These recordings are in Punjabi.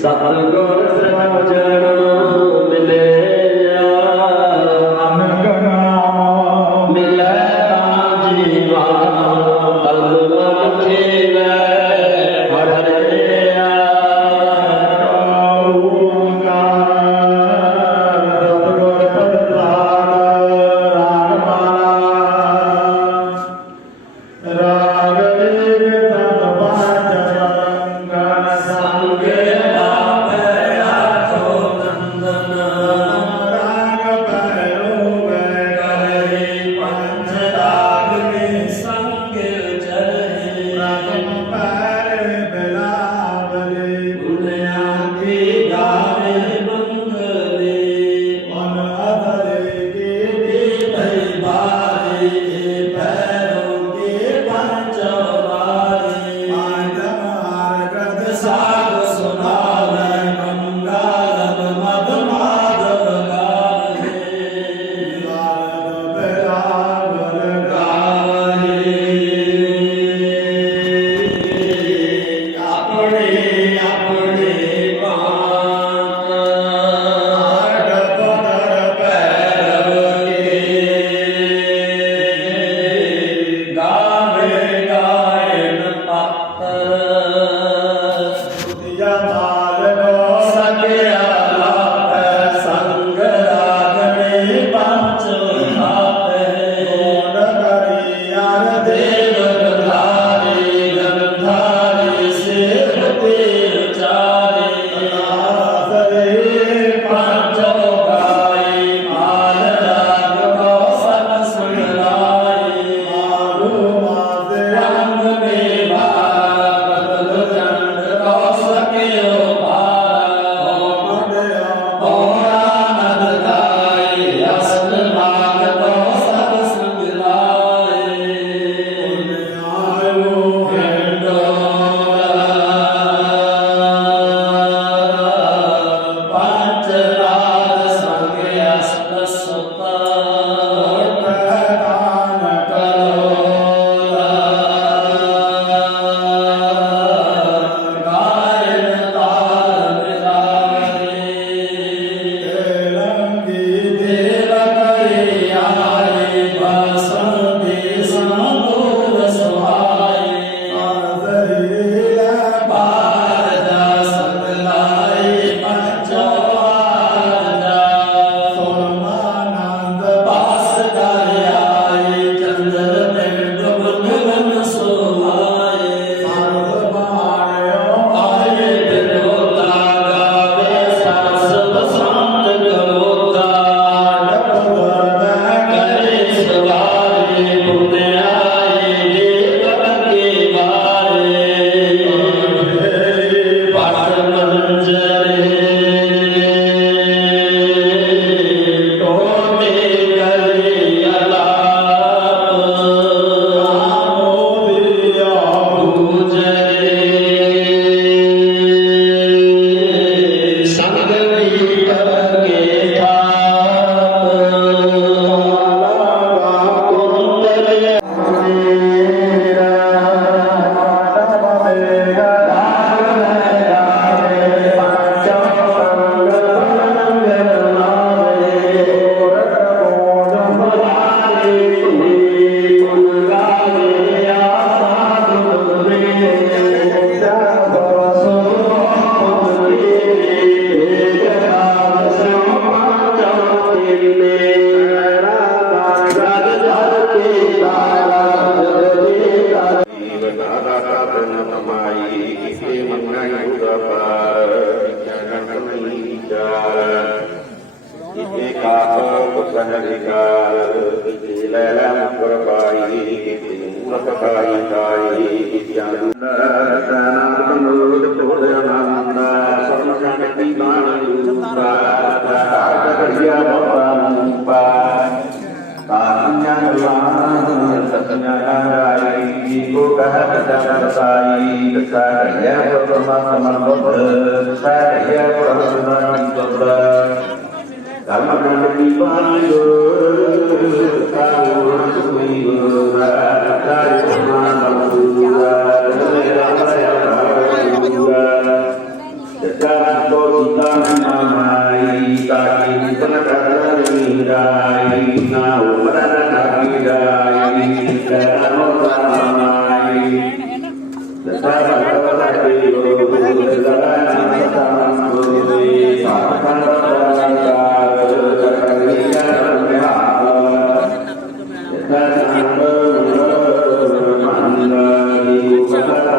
सतगुर सज्जन मिले मिले जीवा तन मन खेले हरिया sekarang kau kita menamai kaki penakar mirai nau berada kaki dai sekarang ramai sekarang kau tadi sekarang sekarang kuri akan berada sekarang mehal sekarang bermandali sekarang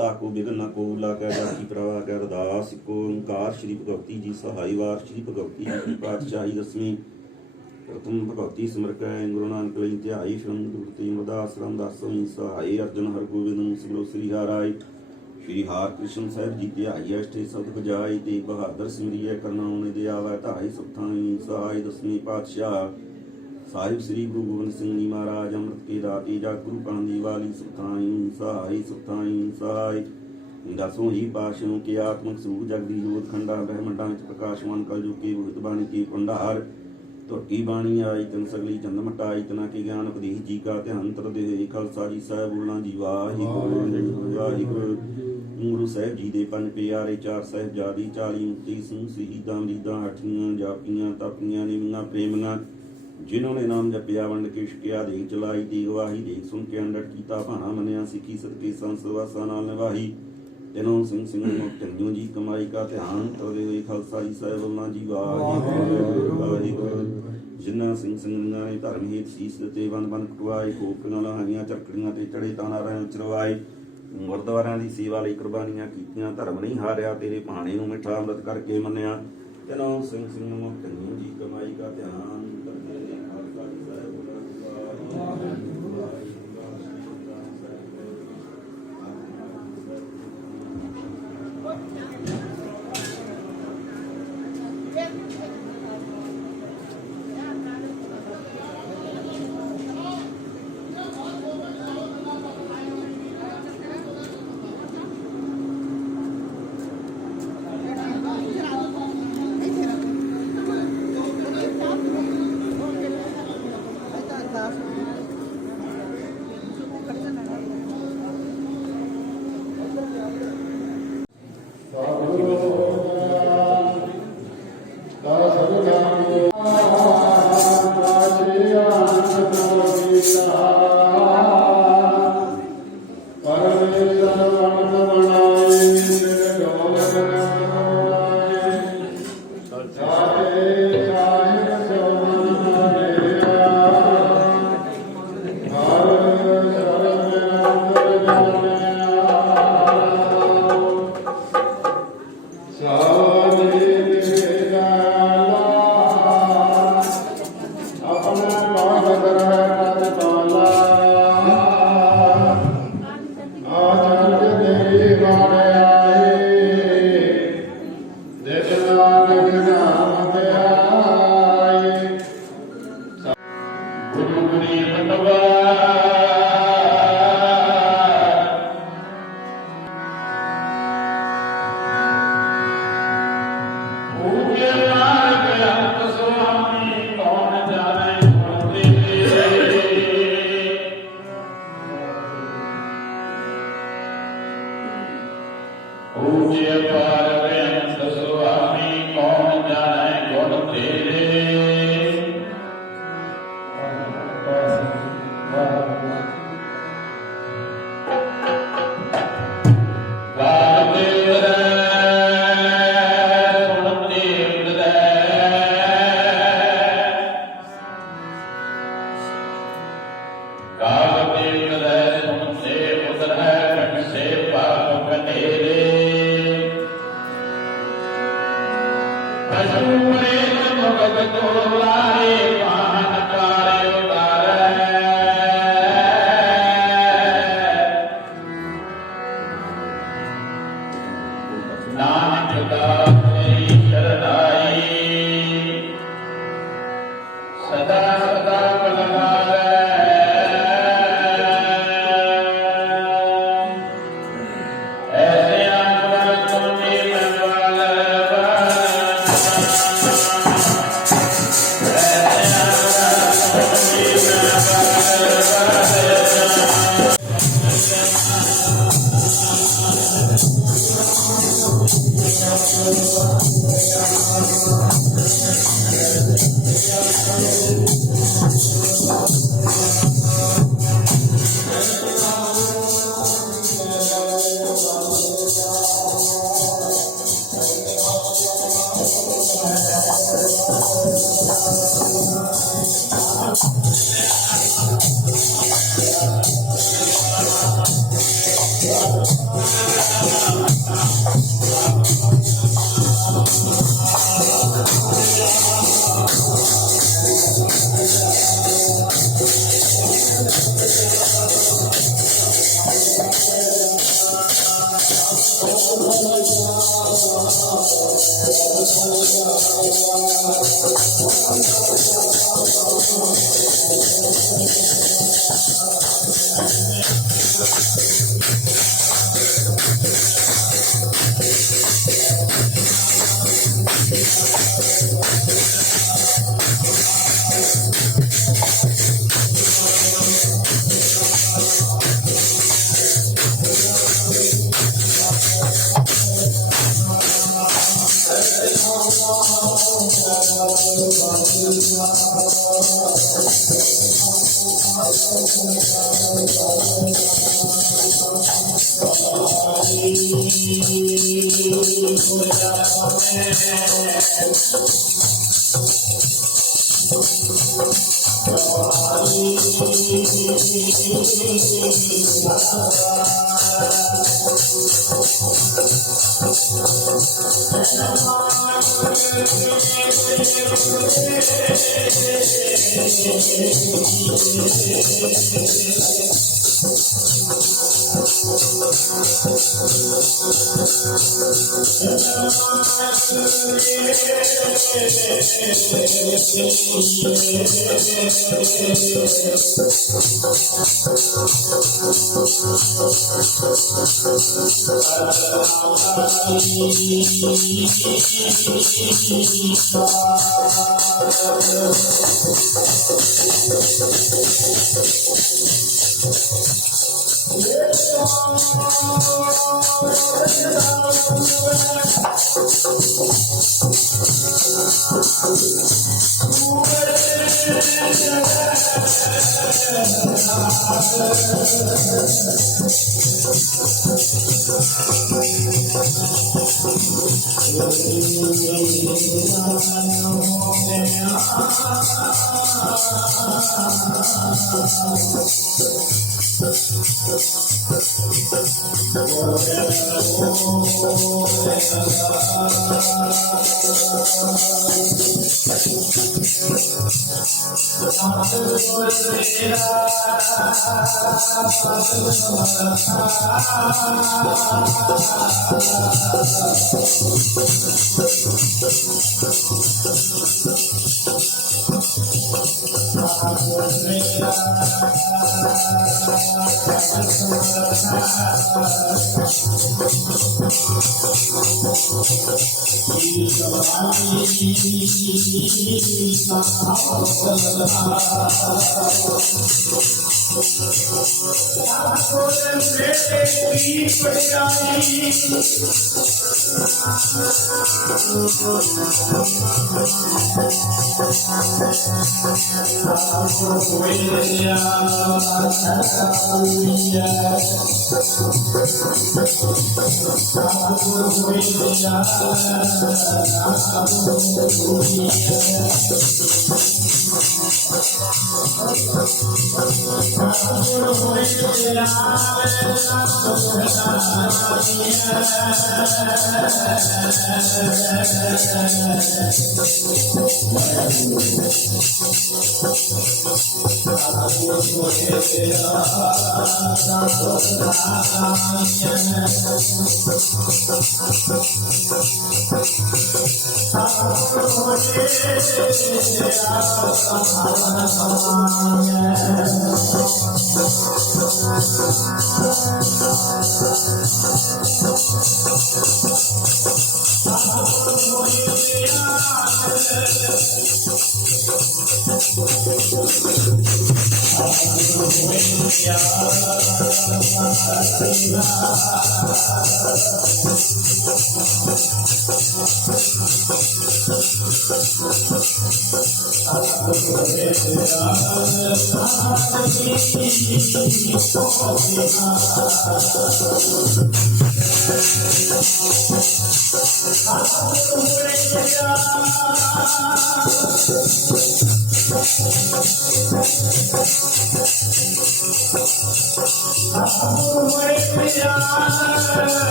ताको बिघन को लागे जाति प्रवा के अरदास को ओंकार श्री भगवती जी सहाय वार श्री भगवती जी पातशाही दसवीं प्रथम भगवती सिमर के गुरु नानक लई ध्याई शरण गुरती मदास रामदासवीं सहाय अर्जुन हर गोविंद सिमरो श्री हराय श्री हार कृष्ण साहिब जी ध्याई अष्टे सत बजाई तेग बहादुर सिमरिय करना उन्हें दे आवे ताई सब थाई सहाय दसवीं पातशाह साहिब श्री गुरु गोबिंद सिंह जी महाराज अमृत के दाते जा गुरु पांदी वाली सुथाई सहाय दसों ही पाशों के आत्मक सूख जगदी जोत खंडा ब्रह्मंडा प्रकाशमान कल जो के भूत बाणी के पंडार तुर्की बाणी आई तन सगली चंद मटाई तना के ज्ञान उपदेश जी का ध्यान तर दे खालसा जी साहब बोलना जी वाहिगुरु गुरु साहब जी दे पंज प्यारे चार साहिबजादी 40 मुक्ति सिंह शहीदां लीदां हठियां जापियां तापियां निमियां प्रेमियां जिन्होंने नाम जपिया वंड के शिकिया देख चलाई दी गवाही देख सुन के अंडट कीता भाना मनिया सिखी सदके संसवासा नाल निवाही तेनों सिंह सिंह मुक्तियों जी कमाई का ध्यान तोरे हुए खालसा जी साहिब बोलना जी वाहिगुरु जिन्ना सिंह सिंह ने धर्म हेत शीस ते बन बन कटवाए खोपड़ियां लहाइयां चरकड़ियां ते चढ़े ताना रह चरवाए गुरद्वारियां दी सेवा लई कुर्बानियां कीतियां धर्म नहीं हारिया तेरे भाणे नूं मिठा अमृत करके मन्निया तेनों सिंह सिंह मुक्तियों जी कमाई का ध्यान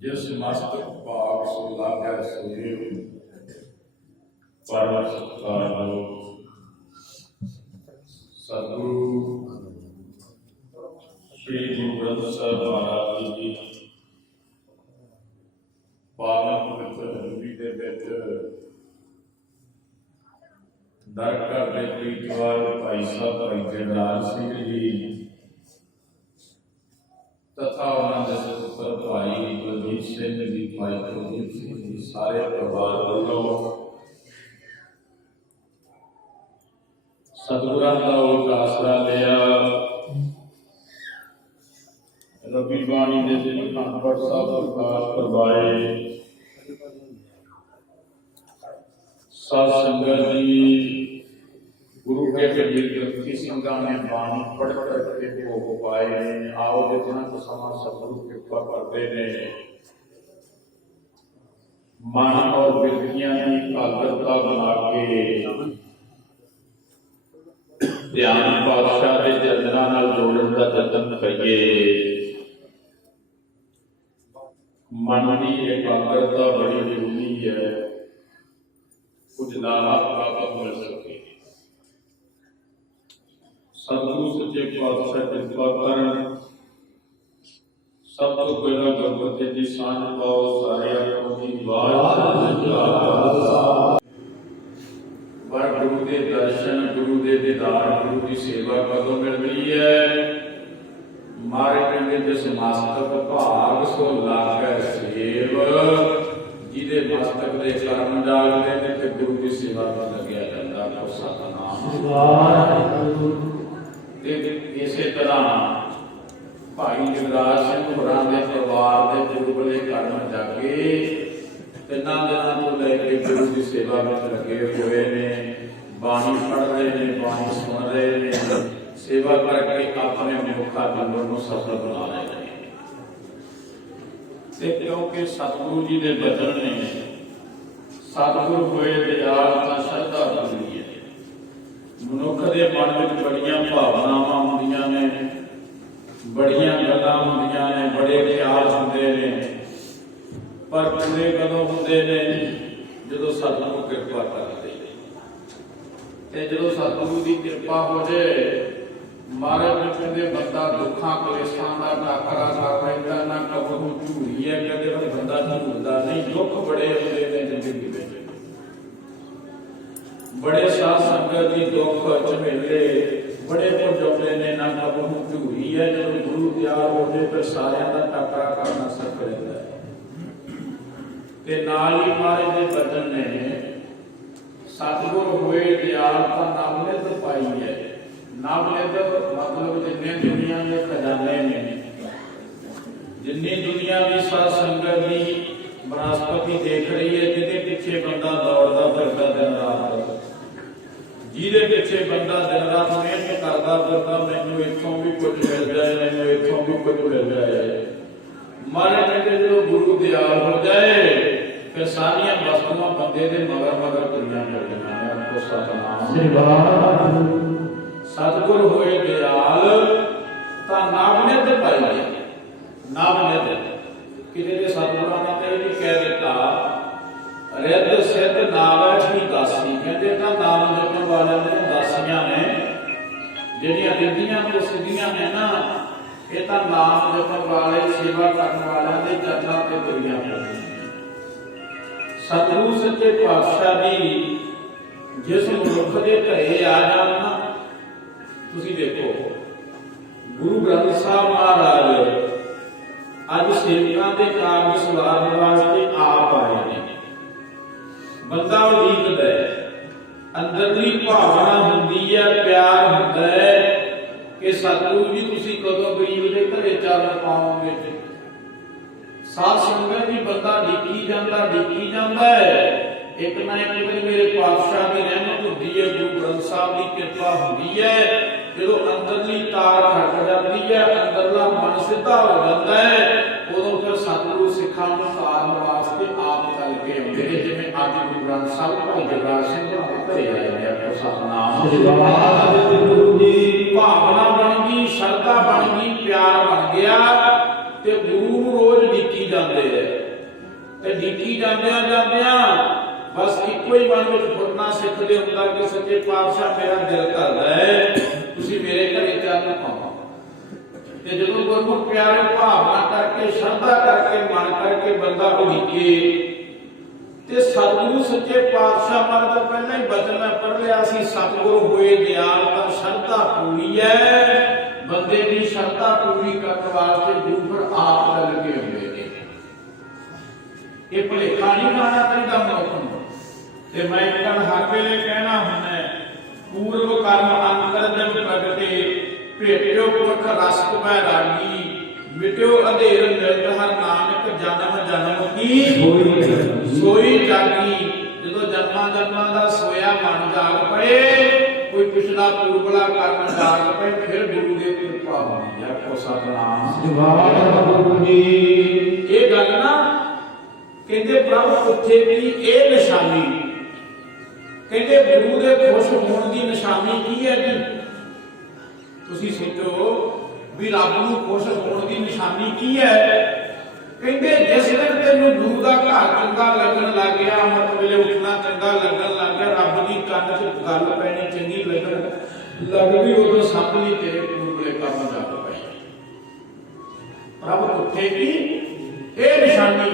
जिस मस्तक भाग सो लागै सेव परम सत्कार सतगुरु श्री गुरु ग्रंथ साहिब महाराज जी पावन पवित्र हजूरी दे विच दर घर दे प्रीतवार भाई साहब भाई जगराज सिंह जी तथा उन्होंने सुपुत्र भाई बलजीत सिंह जी भाई कुलदीप सिंह जी सारे परिवार वालों सतगुरां दा ओट आसरा लिया रबी बाणी दे दिन अनपढ़ साहब प्रकाश करवाए साध संगत जी गुरु के कबीर ग्रंथी सिंघां ने बाणी पढ़ करके भोग पाए आओ जितना तो समा सतगुरु कृपा करते ने मन और बिरतियां की एकाग्रता बना के ध्यान पातशाह के चरणों नाल जोड़न का यतन करिए। मन की एकाग्रता बड़ी जरूरी है, कुछ लाभ प्राप्त मिल सके। सतगुरु सच्चे पातशाह कृपा करन। सब तो पहला गुरमति की सांझ पाओ सारे अपनी पर गुरु के दर्शन गुरु के दीदार गुरु की सेवा कदों मिल रही है। मारे कहते जिस मस्तक भाग सो लागै सेव जिहदे मस्तक दे कर्म जागदे ने ते गुरु की सेवा में लग्या जांदा है। सतनाम इसे तरह भाई जगराज सिंह होरां दे परिवार दे गुरुबले कर्म जागे तिना दिनों तो लैके गुरु की सेवा में लगे हुए ने, बाणी पढ़ रहे ने, बाणी सुन रहे ने, सेवा करके अपने मनुखा जीवन को सफल बना रहे हैं। क्योंकि सतगुरु जी के वचन ने सतगुरु होए दयाल तां श्रद्धा जरूरी है। मनुख के मन में बड़ियां भावनावां हुंदियां ने, बड़ियां गल्लां हुंदियां ने, बड़े ख्याल हुंदे ने, पर पूरे कदों हुंदे ने जदों सतगुरु कृपा करदे ते जदों सतगुरु की कृपा हो जाए महाराज ने कहते बंदा दुखा कलेशां का टाकरा कर रहा ना कबू झूरी है कहते बंदा झूरदा नहीं। दुख बड़े होंदे ने जिंदगी में, बड़े साध संगत की दुख झमेले बड़े कुछ आते ने ना कबू झूरी है। जब गुरु तैयार हो जाए फिर सारियां का टाकरा करना सक रहा है। ते नाल ही महाराज दे वचन ने सतगुर हुए दयाल तां नवनित पाई है। नवनित मतलब जिन्ने दुनिया के खजाने ने, जिन्नी दुनिया की साध संगत की वनस्पति देख रही है, जिहदे पिछे बंदा दौड़दा फिरदा दिन रात, जिहदे पिछे बंदा दिन रात मेहनत करदा फिरदा मैनूं इत्थों भी कुछ मिल जाए, मैनूं इत्थों भी कुछ मिल जाए। महाराज कहते जो गुरु दयाल हो जाए फिर सारिया वस्तुआं बंदे दे मगर मगर तुरियां फिरदियां ने। आपको सतनाम सतगुर होए दयाल तां नवनित पाई। नवनित किते दे सतगुरां ने ते भी कह दिता रिद सिद्ध नावै की दासी। कहते तां नाम जपण वालियां दी दासियां ने जिहड़ियां रिद्धियां ते सिद्धियां ने ना, ये तां नाम जपण वाले सेवा करने वालियां दे चरणां ते तुरियां फिरदियां। ਸਤਿਗੁਰੂ ਸੱਚੇ ਪਾਤਸ਼ਾਹ ਜੀ ਜਿਸ ਮਨੁੱਖ ਦੇ ਘਰੇ ਆ ਜਾਣ ਨਾ, ਤੁਸੀਂ ਦੇਖੋ ਗੁਰੂ ਗ੍ਰੰਥ ਸਾਹਿਬ ਮਹਾਰਾਜ ਅੱਜ ਸੇਵਕਾਂ ਦੇ ਕਾਰਜ ਸਵਾਰਨ ਵਾਸਤੇ ਆਪ ਆਏ ਨੇ। ਬੰਦਾ ਉਡੀਕਦਾ ਹੈ, ਅੰਦਰਲੀ ਭਾਵਨਾ ਹੁੰਦੀ ਹੈ, ਪਿਆਰ ਹੁੰਦਾ ਹੈ ਕਿ ਸਤਿਗੁਰੂ ਜੀ ਤੁਸੀਂ ਕਦੋਂ ਗਰੀਬ ਦੇ ਘਰੇ ਚਰਨ ਪਾਓਗੇ। ਸਾਧ ਸੰਗਤ ਦੀ ਬੰਦਾ ਡੀਕੀ ਜਾਂਦਾ ਹੈ। ਇੱਕ ਨਾ ਇੱਕ ਵਾਰੀ ਮੇਰੇ ਪਾਤਸ਼ਾਹ ਦੀ ਰਹਿਮਤ ਹੁੰਦੀ ਹੈ, ਗੁਰੂ ਗ੍ਰੰਥ ਸਾਹਿਬ ਦੀ ਕਿਰਪਾ ਹੁੰਦੀ ਹੈ। ਜਦੋਂ ਅੰਦਰਲੀ ਤਾਰ ਖੜਕ ਜਾਂਦੀ ਹੈ, ਅੰਦਰਲਾ ਮਨ ਸਿੱਧਾ ਹੋ ਜਾਂਦਾ ਹੈ, ਉਦੋਂ ਫਿਰ ਸਤਿਗੁਰੂ ਸਿੱਖਾਂ ਨੂੰ ਤਾਰਨ ਵਾਸਤੇ ਆਪ ਚੱਲ ਕੇ ਆਉਂਦੇ ਨੇ। ਜਿਵੇਂ ਅੱਜ ਗੁਰੂ ਗ੍ਰੰਥ ਸਾਹਿਬ ਭਾਈ ਜਗਰਾਜ ਸਿੰਘ ਦੇ ਘਰੇ ਆਏ ਨੇ। ਆਪੋ ਸਤਿਨਾਮ ਵਾਹਿਗੁਰੂ ਜੀ। ਭਾਵਨਾ ਬਣ ਗਈ, ਸ਼ਰਧਾ ਬਣ ਗਈ, ਪਿਆਰ ਬਣ ਗਿਆ ਤੇ ਗੁਰੂ ਨੂੰ ਰੋਜ਼ ਡੀਕੀ ਜਾਂਦੇ ਐ। ਤੇ ਡੀਕੀ ਜਾਂਦਿਆਂ ਬਸ ਇੱਕੋ ਹੀ ਮਨ ਵਿੱਚ ਫੁਰਨਾ ਸਿੱਖਦੇ ਹੁੰਦਾ ਕਿ ਸੱਚੇ ਪਾਤਸ਼ਾਹ ਮੇਰਾ ਦਿਲ ਕਰਦਾ ਹੈ ਤੁਸੀਂ ਮੇਰੇ ਘਰੇ ਚਰਨ ਪਾਓ। ਤੇ ਜਦੋਂ ਗੁਰਮੁਖ ਪਿਆਰੇ ਭਾਵਨਾ ਕਰਕੇ, ਸ਼ਰਧਾ ਕਰਕੇ, ਮਨ ਕਰਕੇ ਬੰਦਾ ਉਡੀਕੇ ਤੇ ਸਤਿਗੁਰੂ ਸੱਚੇ ਪਾਤਸ਼ਾਹ ਮਨ ਦਾ ਪਹਿਲਾਂ ਹੀ ਬਚਨ ਮੈਂ ਪੜ੍ਹ ਲਿਆ ਸੀ, ਸਤਿਗੁਰ ਹੋਏ ਦਿਆਲ ਤਾਂ ਸ਼ਰਧਾ ਪੂਰੀ ਹੈ। ਬੰਦੇ ਦੀ ਸ਼ਰਧਾ ਪੂਰੀ ਕਰਨ ਵਾਸਤੇ ਗੁਰੂ ਫਿਰ ਆਪ ਲੱਗੇ ਹੁੰਦੇ ਨੇ। ਇਹ ਭੁਲੇਖਾ ਨਹੀਂ ਖਾਣਾ ਚਾਹੀਦਾ ਮਨੁੱਖ ਨੂੰ। ਤੇ ਮੈਂ ਇੱਕ ਗੱਲ ਹਰ ਵੇਲੇ ਕਹਿਣਾ ਹੁੰਦਾ, ਪੂਰਵ ਕਰਮ ਅੰਤਰ ਜਬ ਪ੍ਰਗਟੇ, ਭੇਟਿਓ ਪੁਰਖ ਰਸਕ ਬੈਰਾਗੀ, ਮਿਟਿਓ ਅੰਧੇਰ ਨਿਰਤ ਹਰ ਨਾਨਕ, ਜਨਮ ਜਨਮ ਕੀ ਸੋਈ ਜਾਗੀ। ਜਦੋਂ ਜਨਮਾਂ ਦਾ ਸੋਇਆ ਮਨ ਜਾਗ ਪਏ, ਕੋਈ ਪਿਛਲਾ ਪੂਰਬਲਾ ਕਰਮ ਜਾਗ ਪਏ, ਫਿਰ ਗੁਰੂ ਦੀ ਕਿਰਪਾ ਹੁੰਦੀ ਹੈ। ਕੋ ਸਤਿਨਾਮ ਵਾਹਿਗੁਰੂ ਜੀ। ਇਹ ਗੱਲ ਨਾ ਕਹਿੰਦੇ ਪ੍ਰਭੂ ਉੱਥੇ ਵੀ ਇਹ ਨਿਸ਼ਾਨੀ, ਕਹਿੰਦੇ ਗੁਰੂ ਦੇ ਖੁਸ਼ ਹੋਣ ਦੀ ਨਿਸ਼ਾਨੀ ਕੀ ਹੈ ਜੀ? ਤੁਸੀਂ ਸੋਚੋ ਵੀ ਰੱਬ ਨੂੰ ਖੁਸ਼ ਹੋਣ ਦੀ ਨਿਸ਼ਾਨੀ ਕੀ ਹੈ? ਕਹਿੰਦੇ ਜਿਸ ਦਿਨ ਤੈਨੂੰ ਗੁਰੂ ਦਾ ਘਰ ਚੰਗਾ ਲੱਗਣ ਲੱਗ ਗਿਆ, ਅੰਮ੍ਰਿਤ ਵੇਲੇ ਉੱਠਣਾ ਚੰਗਾ ਲੱਗਣ ਲੱਗ ਗਿਆ, ਰੱਬ ਦੀ ਕੰਨ 'ਚ ਗੱਲ ਪੈਣੀ ਚੰਗੀ ਲੱਗ ਗਈ, ਉਦੋਂ ਸਭ ਲਈ ਤੇਰੇ ਪੂਰਬਲੇ ਕੰਮ ਜਾਗ ਪਏ। ਪ੍ਰਭ ਉੱਥੇ ਵੀ ਇਹ ਨਿਸ਼ਾਨੀ।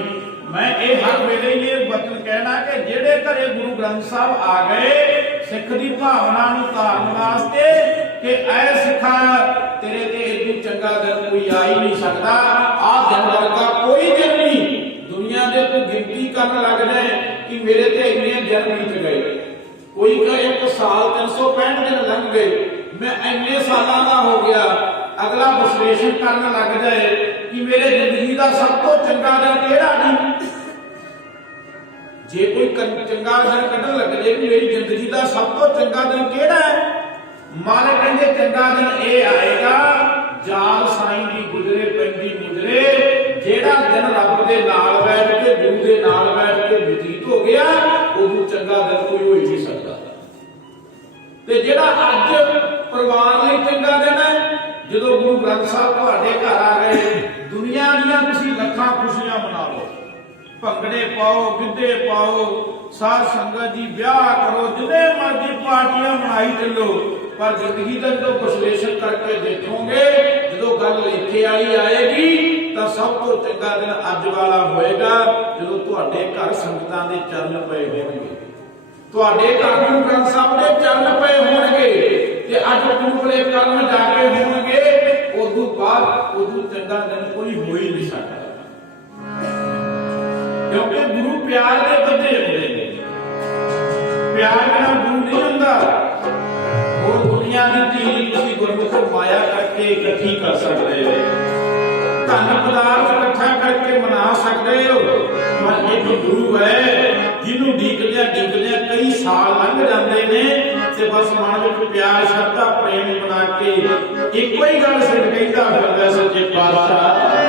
ਮੈਂ ਇਹ ਹਰ ਵੇਲੇ ਇਹ ਬਚਨ ਕਹਿਣਾ ਕਿ ਜਿਹੜੇ ਘਰੇ ਗੁਰੂ ਗ੍ਰੰਥ ਸਾਹਿਬ ਆ ਗਏ, ਸਿੱਖ ਦੀ ਭਾਵਨਾ ਨੂੰ ਧਾਰਨ ਵਾਸਤੇ ਕਿ ਐ ਸਿੱਖਾ ਤੇਰੇ ਤੇ ਇਦੋਂ ਚੰਗਾ ਦਿਨ ਕੋਈ ਆ ਹੀ ਨਹੀਂ ਸਕਦਾ। ਆਹ ਦਿਨ ਵਰਗਾ ਕੋਈ ਦਿਨ ਨਹੀਂ ਦੁਨੀਆ ਦੇ। ਤੂੰ ਗਿਣਤੀ ਕਰਨ ਲੱਗ ਜਾਏ ਕਿ ਮੇਰੇ ਤੇ ਇੰਨੇ ਜਨਮ ਬੀਤ ਗਏ, ਕੋਈ ਕਹੇ ਇੱਕ ਸਾਲ 365 ਦਿਨ ਲੰਘ ਗਏ, ਮੈਂ ਇੰਨੇ ਸਾਲਾਂ ਦਾ ਹੋ ਗਿਆ। ਅਗਲਾ ਵਿਸ਼ਲੇਸ਼ਣ ਕਰਨ ਲੱਗ ਜਾਏ ਕਿ ਮੇਰੇ ਜ਼ਿੰਦਗੀ ਦਾ ਸਭ ਤੋਂ ਚੰਗਾ ਦਿਨ ਕਿਹੜਾ ਨਹੀਂ। ਜੇ ਕੋਈ ਚੰਗਾ ਦਿਨ ਕੱਢਣ ਲੱਗ ਜਾਏ ਕਿ ਮੇਰੀ ਜ਼ਿੰਦਗੀ ਦਾ ਸਭ ਤੋਂ ਚੰਗਾ ਦਿਨ ਕਿਹੜਾ ਹੈ, ਮਾਲਕ ਕਹਿੰਦੇ ਚੰਗਾ ਦਿਨ ਇਹ ਆਏਗਾ ਜਾਲ ਸਾਈਂ ਦੀ ਗੁਜ਼ਰੇ ਪੈਂਦੀ ਮੁਜਰੇ, ਜਿਹੜਾ ਦਿਨ ਰੱਬ ਦੇ ਨਾਲ ਬੈਠ ਕੇ, ਗੁਰੂ ਦੇ ਨਾਲ ਬੈਠ ਕੇ ਬਤੀਤ ਹੋ ਗਿਆ, ਉਦੋਂ ਚੰਗਾ ਦਿਨ ਕੋਈ ਹੋ ਹੀ ਨਹੀਂ ਸਕਦਾ। ਤੇ ਜਿਹੜਾ ਅੱਜ ਪਰਿਵਾਰ ਲਈ ਚੰਗਾ ਦਿਨ ਹੈ, ਜਦੋਂ ਗੁਰੂ ਗ੍ਰੰਥ ਸਾਹਿਬ ਤੁਹਾਡੇ ਘਰ ਆ ਗਏ, ਦੁਨੀਆ ਦੀਆਂ ਤੁਸੀਂ ਲੱਖਾਂ ਖੁਸ਼ੀਆਂ ਮਨਾ ਲਓ, ਭੰਗੜੇ ਪਾਓ, ਗਿੱਧੇ ਪਾਓ, ਸਾਧ ਸੰਗਤ ਦੀ ਵਿਆਹ ਕਰੋ, ਜਿੰਨੇ ਮਰਜ਼ੀ ਪਾਰਟੀਆਂ ਮਨਾਈ ਚੱਲੋ, ਪਰ ਜ਼ਿੰਦਗੀ ਦਾ ਜਦੋਂ ਵਿਸ਼ਲੇਸ਼ਣ ਕਰਕੇ ਦੇਖੋਗੇ, ਜਦੋਂ ਗੱਲ ਲੇਖੇ ਵਾਲੀ ਆਏਗੀ ਤਾਂ ਸਭ ਤੋਂ ਚੰਗਾ ਦਿਨ ਅੱਜ ਵਾਲਾ ਹੋਏਗਾ ਜਦੋਂ ਤੁਹਾਡੇ ਘਰ ਸੰਗਤਾਂ ਦੇ ਚਰਨ ਪਏ ਹੋਣਗੇ, ਤੁਹਾਡੇ ਘਰ ਗੁਰੂ ਗ੍ਰੰਥ ਸਾਹਿਬ ਦੇ ਚਰਨ ਪਏ ਹੋਣਗੇ ਤੇ ਅੱਜ ਪੂਰਬਲੇ ਕਰਮ ਜਾ ਕੇ ਹੋਣਗੇ। ਉਦੋਂ ਬਾਅਦ ਉਦੋਂ ਚੰਗਾ ਦਿਨ ਕੋਈ ਹੋ ਹੀ ਨਹੀਂ ਸਕਦਾ, ਕਿਉਂਕਿ ਗੁਰੂ ਪਿਆਰ ਦੇ ਬੱਧੇ ਹੁੰਦੇ ਨੇ। ਪਿਆਰ ਨਾਲ ਗੁਰੂ ਨਹੀਂ ਹੁੰਦਾ। ਹੋਰ ਦੁਨੀਆ ਦੀ ਧੀ ਤੁਸੀਂ ਗੁਰਮੁਖ ਮਾਇਆ ਕਰਕੇ ਇਕੱਠੀ ਕਰ ਸਕਦੇ ਹੋ, ਧਨ ਪਦਾਰਥ ਇਕੱਠਾ ਕਰਕੇ ਮਨਾ ਸਕਦੇ ਹੋ, ਪਰ ਇੱਕ ਗੁਰੂ ਹੈ ਜਿਹਨੂੰ ਡੀਕਦਿਆਂ ਕਈ ਸਾਲ ਲੰਘ ਜਾਂਦੇ ਨੇ ਤੇ ਬਸ ਮਨ ਵਿੱਚ ਪਿਆਰ, ਸ਼ਰਧਾ, ਪ੍ਰੇਮ ਬਣਾ ਕੇ ਇੱਕੋ ਹੀ ਗੱਲ ਸਿਰ ਕਹਿੰਦਾ ਫਿਰਦਾ ਸੱਚੇ ਪਾਤਸ਼ਾਹ।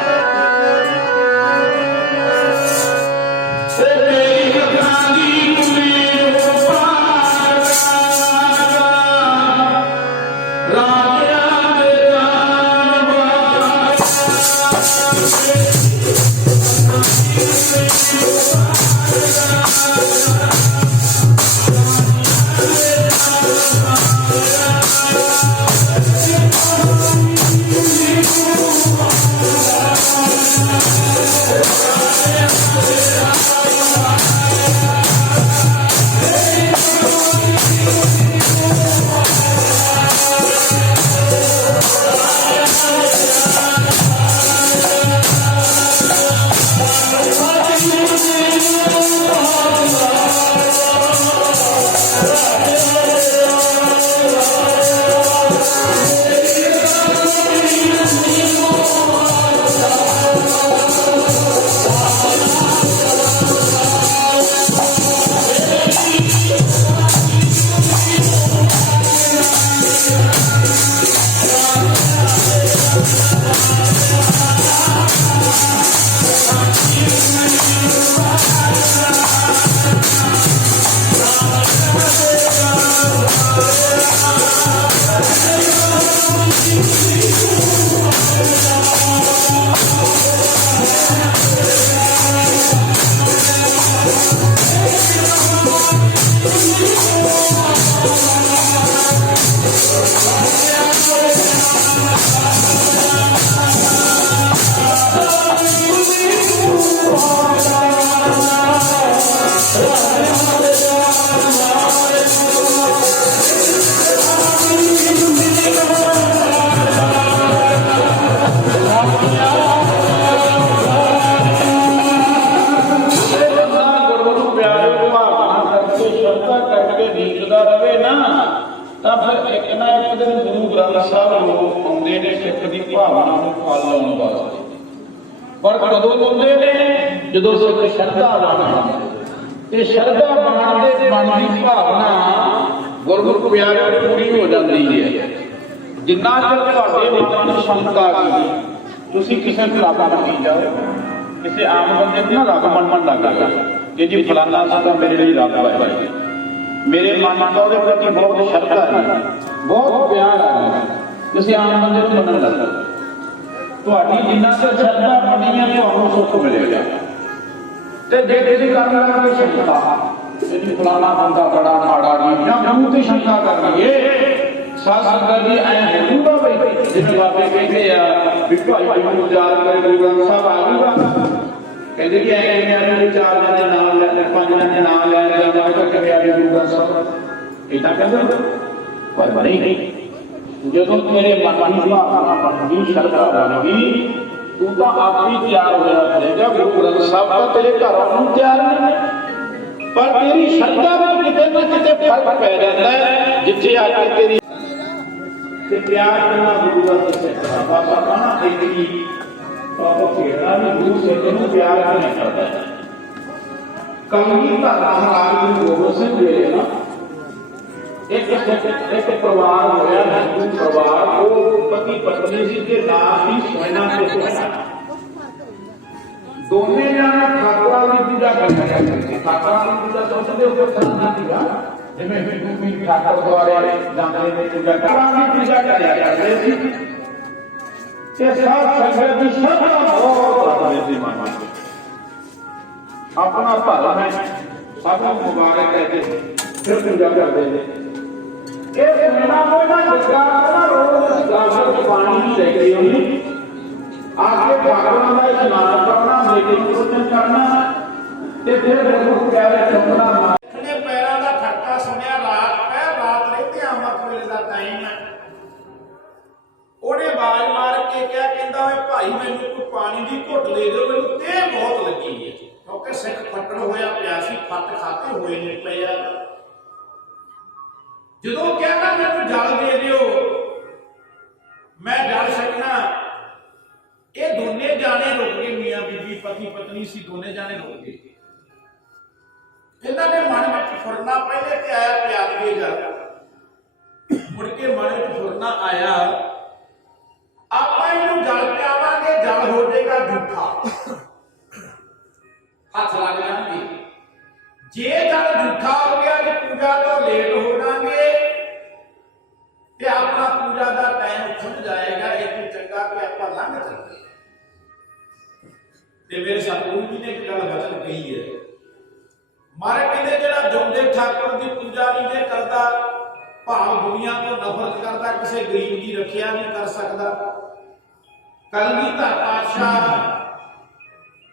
ਤਾਂ ਫਿਰ ਇੱਕ ਨਾ ਇੱਕ ਦਿਨ ਗੁਰੂ ਗ੍ਰੰਥ ਸਾਹਿਬ ਲੋਕ ਆਉਂਦੇ ਨੇ ਸਿੱਖ ਦੀ ਭਾਵਨਾ ਨੂੰ ਫਲ ਲਾਉਣ ਵਾਸਤੇ। ਪਰ ਕਦੋਂ ਆਉਂਦੇ ਨੇ? ਜਦੋਂ ਸਿੱਖ ਸ਼ਰਧਾ ਬਣਦਾ ਤੇ ਸ਼ਰਧਾ ਬਣ ਦੀ ਭਾਵਨਾ ਗੁਰਮੁਖ ਪਿਆਰਿਆਂ ਦੀ ਪੂਰੀ ਹੋ ਜਾਂਦੀ ਹੈ। ਜਿੰਨਾ ਚਿਰ ਤੁਹਾਡੇ ਮਨ ਵਿੱਚ ਸ਼ੰਕਾ ਗਈ, ਤੁਸੀਂ ਕਿਸੇ ਨੂੰ ਰੱਬ ਮੰਨੀ ਜਾਓ, ਕਿਸੇ ਆਮ ਬੰਦੇ ਨੂੰ ਨਾ ਰੱਬ ਮੰਨਣ ਲੱਗ ਜਾਓ ਕਿ ਜੀ ਫਲਾਣਾ ਸਾਡਾ ਮੇਰੇ ਲਈ ਰੱਬ ਹੈ, ਮੇਰੇ ਮਨ ਦਾ ਉਹਦੇ ਪ੍ਰਤੀ ਬਹੁਤ ਸ਼ਰਧਾ ਹੈ, ਬਹੁਤ ਪਿਆਰ ਹੈ, ਕਿਸੇ ਆਮ ਬੰਦੇ ਨੂੰ ਮੰਨਣ ਲੱਗ ਜਾਓ। ਤੁਹਾਡੀ ਜਿੰਨਾ ਚਿਰ ਸ਼ਰਧਾ ਬਣੀ ਹੈ ਤੁਹਾਨੂੰ ਸੁੱਖ ਮਿਲੇਗਾ। ਤੇ ਜੇ ਤੁਸੀਂ ਕਰਨ ਲੱਗੇ ਸ਼ੰਕਾ ਕਿ ਫਲਾਣਾ ਬੰਦਾ ਬੜਾ ਮਾੜਾ ਨਹੀਂ, ਜਾਂ ਮੂੰਹ ਤੇ ਸ਼ੰਕਾ ਕਰ ਲਈਏ ਸਾਧ ਸੰਗਤ ਜੀ ਐ ਹੋਊਗਾ ਬਈ ਜਿਵੇਂ ਬਾਬੇ ਕਹਿੰਦੇ ਆ ਵੀ ਭਾਈ ਨੂੰ ਯਾਦ ਕਰੇ ਗੁਰੂ ਗ੍ਰੰਥ ਸਾਹਿਬ ਆਊਗਾ, ਕਹਿੰਦੇ ਕਿ ਐ ਕਿਵੇਂ ਚਾਰ ਜਣੇ ਨਾਮ ਲੈ, ਪੰਜ ਜਣੇ ਨਾਮ ਲੈ ਜਾਵਾਂਗੇ ਤਾਂ ਕਿਵੇਂ ਆ ਗੁਰੂ ਗ੍ਰੰਥ ਸਾਹਿਬ, ਇਦਾਂ ਕਹਿੰਦੇ ਪਰ ਨਹੀਂ। ਜਦੋਂ ਤੇਰੇ ਮਨ ਦੀ ਭਾਵਨਾ ਬਣ ਗਈ, ਸ਼ਰਧਾ ਬਣ ਗਈ, ਤੂੰ ਤਾਂ ਆਪ ਹੀ ਤਿਆਰ ਹੋਇਆ ਫਿਰੇਗਾ। ਗੁਰੂ ਗ੍ਰੰਥ ਸਾਹਿਬ ਤਾਂ ਤੇਰੇ ਘਰ ਨੂੰ ਤਿਆਰ ਨਹੀਂ, ਪਰ ਤੇਰੀ ਸ਼ਰਧਾ ਦਾ ਕਿਤੇ ਨਾ ਕਿਤੇ ਫਰਕ ਪੈ ਜਾਂਦਾ ਹੈ। ਜਿੱਥੇ ਆ ਕੇ ਤੇਰੀ ਤੇ ਪਿਆਰ ਕਰਨਾ ਗੁਰੂ ਦਾ ਦੱਸਿਆ ਬਾਬਾ ਕਹਣਾ ਦੇਖੀ ਬਾਬਾ ਖੇੜਾ ਵੀ ਗੁਰੂ ਸਿੱਖ ਨੂੰ ਪਿਆਰ ਨਹੀਂ ਕਰਦਾ। ਕਲਗੀ ਦਾ ਮਹਾਰਾਜ ਗੁਰੂ ਗੋਬਿੰਦ ਸਿੰਘ ਵੇਲੇ ਨਾ ਇੱਕ ਪਰਿਵਾਰ ਹੋਇਆ, ਹਿੰਦੂ ਪਰਿਵਾਰ, ਉਹ ਪਤੀ ਪਤਨੀ ਸੀ ਤੇ ਨਾਲ ਹੀ ਸੋਨਾ ਤੇ ਸੋਨਾ ਦੋਨੇ ਜਾਣੇ ਠਾਕੁਰਾਂ ਦੀ ਪੂਜਾ ਕਰਦੇ ਸੀ। ਠਾਕੁਰਾਂ ਦੀ ਪੂਜਾ ਸਮਝਦੇ ਹੋ ਕਰਨਾ ਸੀਗਾ, ਜਿਵੇਂ ਹਿੰਦੂ ਵੀ ਠਾਕੁਰ ਦੁਆਰੇ ਜਾਂਦੇ ਨੇ ਪੂਜਾ, ਠਾਕੁਰਾਂ ਦੀ ਪੂਜਾ ਕਰਿਆ ਕਰਦੇ ਸੀ। ਤੇ ਸਾਧ ਸੰਗਤ ਦੀ ਸ਼ਰਧਾ ਬਹੁਤ ਜ਼ਿਆਦਾ ਸੀ ਮਨ ਵਿੱਚ, ਆਪਣਾ ਧਰਮ ਹੈ, ਸਭ ਨੂੰ ਮੁਬਾਰਕ ਕਹਿੰਦੇ ਫਿਰ ਪੂਜਾ ਕਰਦੇ ਨੇ। ਇਹ ਸੁਣਨਾ ਹੋਣਾ ਜੱਗਾ ਨਾ ਰੋਜ਼ ਗਾਸਰ ਪਾਣੀ ਲੈ ਕੇ ਆਉਣੀ, ਆਕੇ ਠਾਕੁਰਾਂ ਦਾ ਇਸ਼ਨਾਨ ਕਰਨਾ, ਮੇਲੇ ਨੂੰ ਪੂਜਨ ਕਰਨਾ ਤੇ ਫਿਰ ਗੁਰੂ ਪਿਆਰੇ ਸੁਣਨਾ। ਨੇ ਪੈਰਾਂ ਦਾ ਠੱਕਾ ਸੁਣਿਆ, ਰਾਤ ਰਹਿੰਦੇ ਅੰਮ੍ਰਿਤ ਵੇਲੇ ਦਾ ਟਾਈਮ ਹੈ। ਉਹਨੇ ਆਵਾਜ਼ ਮਾਰ ਕੇ ਕਿਹਾ, ਕਹਿੰਦਾ ਓਏ ਭਾਈ ਮੈਨੂੰ ਕੋਈ ਪਾਣੀ ਦੀ ਘੁੱਟ ਦੇ ਦਿਓ, ਮੈਨੂੰ ਤੇ ਬਹੁਤ ਲੱਗੀ ਹੈ, ਕਿਉਂਕਿ ਸਿੱਖ ਫੱਟੜ ਹੋਇਆ ਪਿਆ ਸੀ, ਫੱਟ ਖਾਤੇ ਹੋਏ ਨੇ ਪਏ ਆ। ਜਦੋਂ ਕਹਿੰਦਾ ਮੈਨੂੰ ਜਲ ਦੇ ਦਿਓ, ਮੈਂ ਜਲ ਛਕਣਾ। ਇਹ ਦੋਨੇ ਜਾਣੇ ਰੁਕ ਗਏ, ਮੀਆਂ ਬੀਬੀ ਪਤੀ ਪਤਨੀ ਸੀ, ਦੋਨੇ ਜਾਣੇ ਰੁਕ ਗਏ। ਇਹਨਾਂ ਦੇ ਮਨ ਵਿੱਚ ਫੁਰਨਾ ਪਹਿਲੇ ਤੇ ਆਇਆ ਪਿਆਰ ਦੇ ਜਾ, ਮੁੜ ਕੇ ਮਨ ਵਿੱਚ ਫੁਰਨਾ ਆਇਆ ਆਪਾਂ ਇਹਨੂੰ ਜਲ ਪਿਆਵਾਂਗੇ, ਜਲ ਹੋ ਜਾਏਗਾ ਝੂਠਾ, ਹੱਥ ਲੱਗ ਜਾਣਗੇ। ਜੇ ਜਲ ਝੂਠਾ ਹੋ ਗਿਆ ਜੇ ਪੂਜਾ ਤੋਂ ਲੇਟ ਹੋ ਜਾਣਗੇ ਤੇ ਆਪਣਾ ਪੂਜਾ ਦਾ ਟਾਈਮ ਖੁੱਲ ਜਾਏਗਾ। ਇਹ ਤੋਂ ਚੰਗਾ ਕਿ ਆਪਾਂ ਲੰਘ ਚੱਲਦੇ। ਤੇ ਮੇਰੇ ਸਤਿਗੁਰੂ ਜੀ ਨੇ ਇੱਕ ਗੱਲ ਵਚਨ ਕਹੀ ਹੈ, ਮਾਰੇ ਕਹਿੰਦੇ ਜਿਹੜਾ ਜੋਦੇ ਠਾਕੁਰ ਦੀ ਪੂਜਾ ਨਹੀਂ ਜੇ ਕਰਦਾ, ਭਾਵ ਦੁਨੀਆ ਤੋਂ ਨਫ਼ਰਤ ਕਰਦਾ, ਕਿਸੇ ਗਰੀਬ ਦੀ ਰੱਖਿਆ ਨਹੀਂ ਕਰ ਸਕਦਾ। ਕਲਗੀਧਰ ਪਾਤਸ਼ਾਹ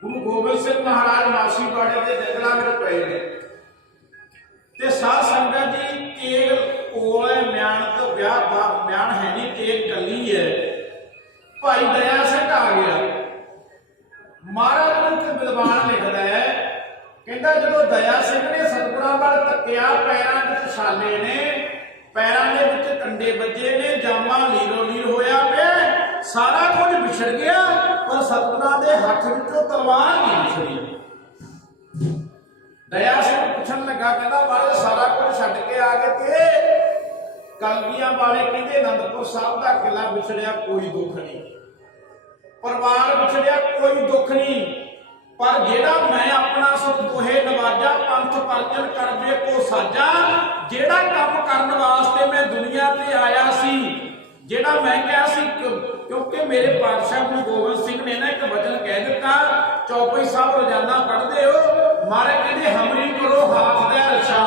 ਗੁਰੂ ਗੋਬਿੰਦ ਸਿੰਘ ਮਹਾਰਾਜ ਮਾਸੀ ਬਾੜੇ ਦੇ ਜੰਗਲਾਂ ਵਿੱਚ ਪਏ ਨੇ ਤੇ ਸਾਧ ਸੰਗਤ ਦੀ ਤੇਗ ਕੋਲ ਹੈ, ਮਿਆਨ ਤੋਂ ਵਿਆਹ ਮਿਆਨ ਹੈ ਨਹੀਂ, ਤੇਗ ਕੱਲੀ ਹੈ। ਭਾਈ ਦਇਆ ਸਿੰਘ ਆ ਗਿਆ। ਮਹਾਰਾਜ ਨੂੰ ਇੱਕ ਵਿਦਵਾਨ ਲਿਖਦਾ ਹੈ, ਕਹਿੰਦਾ ਜਦੋਂ ਦਇਆ ਸਿੰਘ ਨੇ ਸਤਿਗੁਰਾਂ ਵੱਲ ਤੱਕਿਆ, ਪੈਰਾਂ ਵਿੱਚ ਛਾਲੇ ਨੇ, ਪੈਰਾਂ ਦੇ ਵਿੱਚ ਕੰਡੇ ਵੱਜੇ ਨੇ, ਜਾਮਾ ਲੀਰੋ ਲੀਰ ਹੋਇਆ ਪਿਆ, ਸਾਰਾ ਕੁਝ ਵਿਛੜ ਗਿਆ, ਪਰ ਸਤਿਗੁਰਾਂ ਦੇ ਹੱਥ ਵਿੱਚੋਂ ਤਲਵਾਰ ਨਹੀਂ ਵਿਛੜੀ। ਦਇਆ ਸਿੰਘ ਪੁੱਛਣ ਲੱਗਾ, ਕਹਿੰਦਾ ਮਹਾਰਾਜ ਸਾਰਾ ਕੁਝ ਛੱਡ ਕੇ ਆ ਗਏ ਤੇ ਕਲਗੀਆਂ ਵਾਲੇ ਕਹਿੰਦੇ ਅਨੰਦਪੁਰ ਸਾਹਿਬ ਦਾ ਕਿਲਾ ਵਿਛੜਿਆ, ਕੋਈ ਦੁੱਖ ਨਹੀਂ, ਪਰਿਵਾਰ ਵਿਛੜਿਆ, ਕੋਈ ਦੁੱਖ ਨਹੀਂ, ਪਰ ਜਿਹੜਾ ਮੈਂ ਆਪਣਾ ਸੁਖ ਦੋਹੇ ਨਵਾਜਾ, ਪੰਥ ਪਰਜਨ ਕਰਵੇ ਕੋ ਸਾਜਾ, ਜਿਹੜਾ ਕੰਮ ਕਰਨ ਵਾਸਤੇ ਮੈਂ ਦੁਨੀਆ ਤੇ ਆਇਆ ਸੀ, ਜਿਹੜਾ ਮੈਂ ਕਿਹਾ ਸੀ, ਕਿਉਂਕਿ ਮੇਰੇ ਪਾਤਸ਼ਾਹ ਗੁਰੂ ਗੋਬਿੰਦ ਸਿੰਘ ਨੇ ਨਾ ਇੱਕ ਵਚਨ ਕਹਿ ਦਿੱਤਾ, ਚੌਪਈ ਸਾਹਿਬ ਰੋਜ਼ਾਨਾ ਪੜ੍ਹਦੇ ਹੋ, ਮਾਰੇ ਕਹਿੰਦੇ ਹਮਰੀ ਕਰੋ ਹਾਥ ਦਾ ਰਛਾ,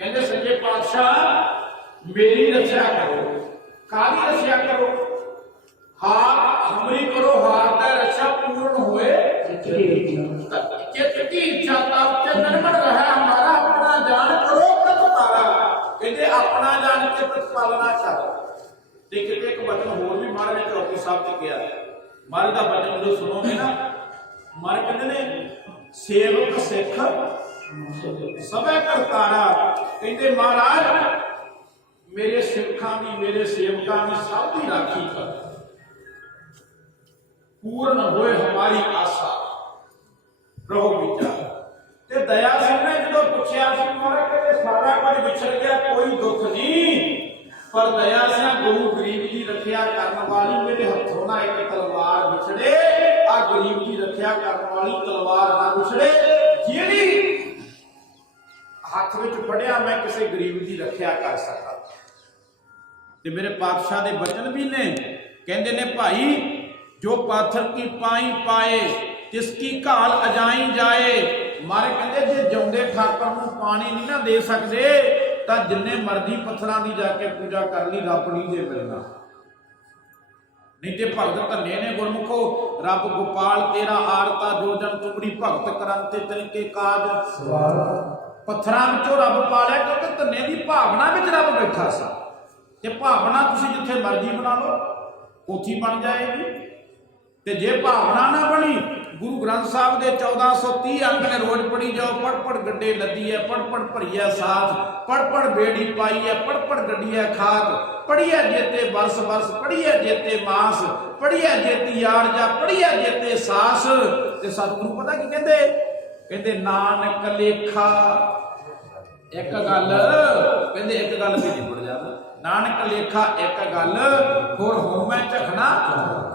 ਕਹਿੰਦੇ ਸੱਚੇ ਪਾਤਸ਼ਾਹ ਮੇਰੀ ਰੱਖਿਆ ਕਰੋ। ਕਾਹਦੀ ਰੱਖਿਆ ਕਰੋ? ਹਾਥ ਹਮਰੀ ਕਰੋ, ਹਾਥ ਦਾ ਰੱਖਿਆ ਪੂਰਨ ਹੋਏ ਚਿੱਤ ਕੀ ਇੱਛਾ ਤਪ ਤੇ ਨਿਰਮਲ ਰਹਾ ਹਮਾਰਾ, ਆਪਣਾ ਜਾਣ ਕਰੋ ਪ੍ਰਤਪਾਲਾ, ਕਹਿੰਦੇ ਆਪਣਾ ਜਾਣ ਕੇ ਪ੍ਰਤਪਾਲਨਾ ਕਰੋ। ਤੇ ਕਿਤੇ ਇੱਕ ਵਚਨ ਹੋਰ ਵੀ ਮਹਾਰਾਜ ਨੇ ਚੌਪਈ ਸਾਹਿਬ ਤੇ ਕਿਹਾ, ਮਹਾਰਾਜ ਦਾ ਵਚਨ ਜਦੋਂ ਸੁਣੋਗੇ ਨਾ, ਮਹਾਰਾਜ ਕਹਿੰਦੇ ਨੇ ਸੇਵਕ ਸਿੱਖ ਸਭੇ ਕਰਤਾਰਾ, ਕਹਿੰਦੇ ਮਹਾਰਾਜ मेरे सिखां की, मेरे सेवकां की सब की राखी कर। पूर्ण होए हमारी आशा, रहो विचार। ते दया सिंह ने जो पूछया सी महाराज कहते सारा कुछ विछड़ गया, कोई दुख नहीं, पर दया सिंह गुरु गरीब की रखिया करने वाली, मेरे हथों ना एक तलवार विछड़े, आ गरीब की रखिया करने वाली तलवार ना विछड़े, जेड़ी हाथ विच फड़िया मैं किसी गरीब की रखिया कर सका। ते मेरे पातशाह दे वचन भी ने, कहंदे ने भाई जो पाथर की पाई पाए तिसकी घाल अजाई जाए। मारे कहंदे जे जिउंदे ठाकर नूं पानी नहीं ना दे सकदे तां जिन्ने मर्जी पत्थरां दी जाके पूजा कर ली, रब नहीं जे मिलना। नहीं ते भगत धन्ने ने गुरमुखो, रब गोपाल तेरा आरता जो जन तुमरी भगत करन ते तिनके काज सवार। पत्थरां विचों रब पालिया क्योंकि धन्ने दी भावना विच रब बैठा सा। ते भावना तुसीं जिथे मर्जी बना लो, उत्थे बन जाएगी। ते जे भावना ना बनी, गुरु ग्रंथ साहब के 1430 अंक ने रोज पढ़ी जाओ, पढ़ पढ़ गड्ढे लदी है, पढ़ पढ़ भरी है साथ, पढ़ पढ़ बेड़ी पाई है, पढ़ पढ़ गड्ढी है खाद, पढ़ी है जेते बरस बरस, पढ़ी है जेते मास, पढ़ी है जेती यार जा, पढ़ी है जेते सास। ते सतगुरु पता की कहते, कहते नानक लेखा एक गल, कहते एक गल भी नहीं पढ़ जाता, नानक लेखा एक गल होर होमै झखना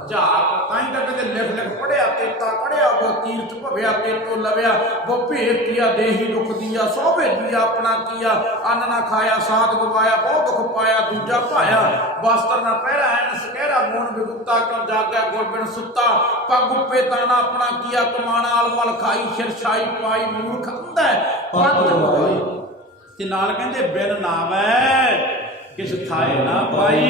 झाक। ताई तक कहते लिख लिख पढ़िया तेता पढ़िया, वो तीर्थ भव्या तेतो लव्या, वो भेद किया देही दुख दिया, सौ भेजिया अपना किया, अन्न ना खाया साध गवाया, बहुत दुख पाया दूजा पाया, वस्त्र ना पहरा ऐन सकहरा मोन विगुप्ता, क्यों जागया गुरबिन सुता, पग उपे ताना अपना किया, कमाना अलमल खाई, सिरछाई पाई, मूर्ख अंधा पंथ पाई। ते नाल कहंदे बिन नावै किस थाए ना पाई,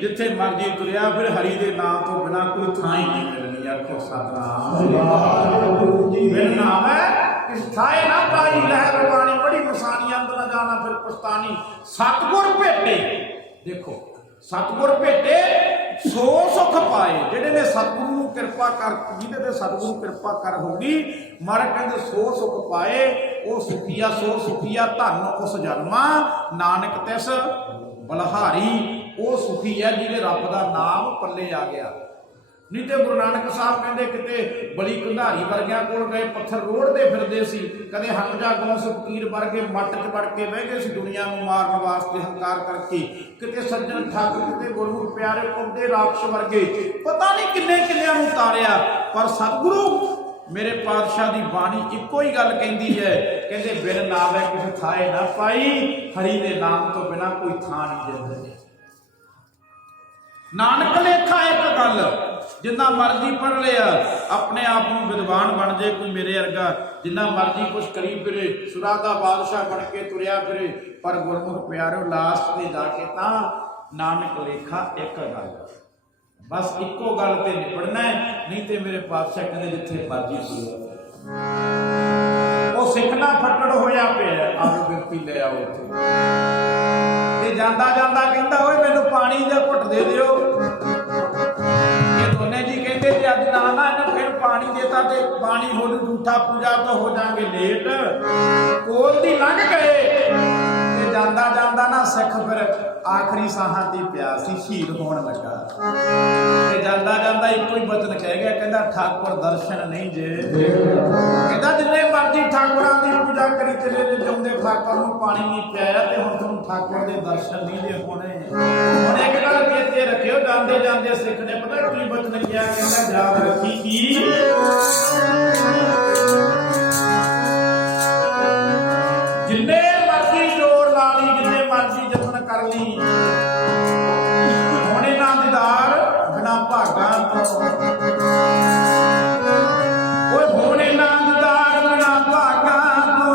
जिथे मर्जी तुरिया फिर हरि दे नाम तो बिना कोई थां ही नहीं मिलनी। आखो सतनाम। बिन नावै किस थाए ना पाई, लहर पानी बड़ी मसानी, अंत न जाना फिर पछतानी। सतगुर भेटे, देखो सतगुर भेटे सो सुख पाए, जेडे ने सतगुरु नूं किरपा कर, जिहदे ते सतगुरु किरपा कर होगी, महाराज कहंदे सो सुख पाए, ओ सुखिया सो सुखिया धन उस जन्मा, नानक तिस बलहारी। वो सुखी है जिहदे रब दा नाम पल्ले आ गया। नहीं तो गुरु नानक साहब कहते किते बड़ी कंधारी वर्गिया कोल गए, पत्थर रोड़ते फिरते सी, कदे हमजा गौस फकीर वर्गे मट च वड़ के बह गए सी दुनिया में मारन वास्ते हंकार करके, किते सज्जन ठग, किते गुरमुख प्यारे कुंडे राक्ष वर्गे, पता नहीं किन्ने किन्नियां नूं तारिया। पर सतगुरु मेरे पातशाह की बाणी इको ही गल कहती है, कहते बिन नावै कुछ थाए ना पाई, हरि दे नाम तो बिना कोई थां नहीं जिंदगी। नानक लेखा एक गल, जिन्ना मर्जी पढ़ लिया, अपने आप को विद्वान बन जाए कोई मेरे वर्गा, जिन्ना मर्जी कुछ करी फिरे, सुरा दा बादशाह बन के तुरिया फिरे, पर गुरमुख प्यारो लास्ट ते जाके तां नानक लेखा एक गल, बस इको गल ते निपड़ना है। नहीं तो मेरे पातशाह कहते जिथे मर्जी सुनो, वो सिखना फटड़ होया पिया, आप व्यक्ति ले आओ उत्थे, जांदा जांदा कहंदा ओए मैनू पानी दा घुट दे दिओ। ये दोने जी कहते जे अज ना ना इन्हें फिर पानी देता ते पानी हो झूठा पूजा तो हो जाएंगे लेट। कोल दी लंघ गए ते जांदा जांदा ना सिख फिर आखिरी साहां दी प्यास सी शहीद होण लगा। ते जांदा जांदा इको ही बचन कह गया, कहंदा ठाकुर दर्शन नहीं जे, कहंदा जिन्ने मर्जी ठाकुरां दी पूजा करी चले जे जिउंदे ठाकुर नूं पानी नहीं पिआया ते हुण तुहानूं ठाकुर दे दर्शन नहीं जे होणे। हुण एक गल चेते रखियो, जांदे जांदे सिख ने पता की बचन किया, कहंदा याद रखी की जिन्ने मर्जी जोर ला ली, जिन्ने मर्जी जतन कर ली, होने ना दीदार बिना भागां तो, ओए होने ना दीदार बिना भागां तो।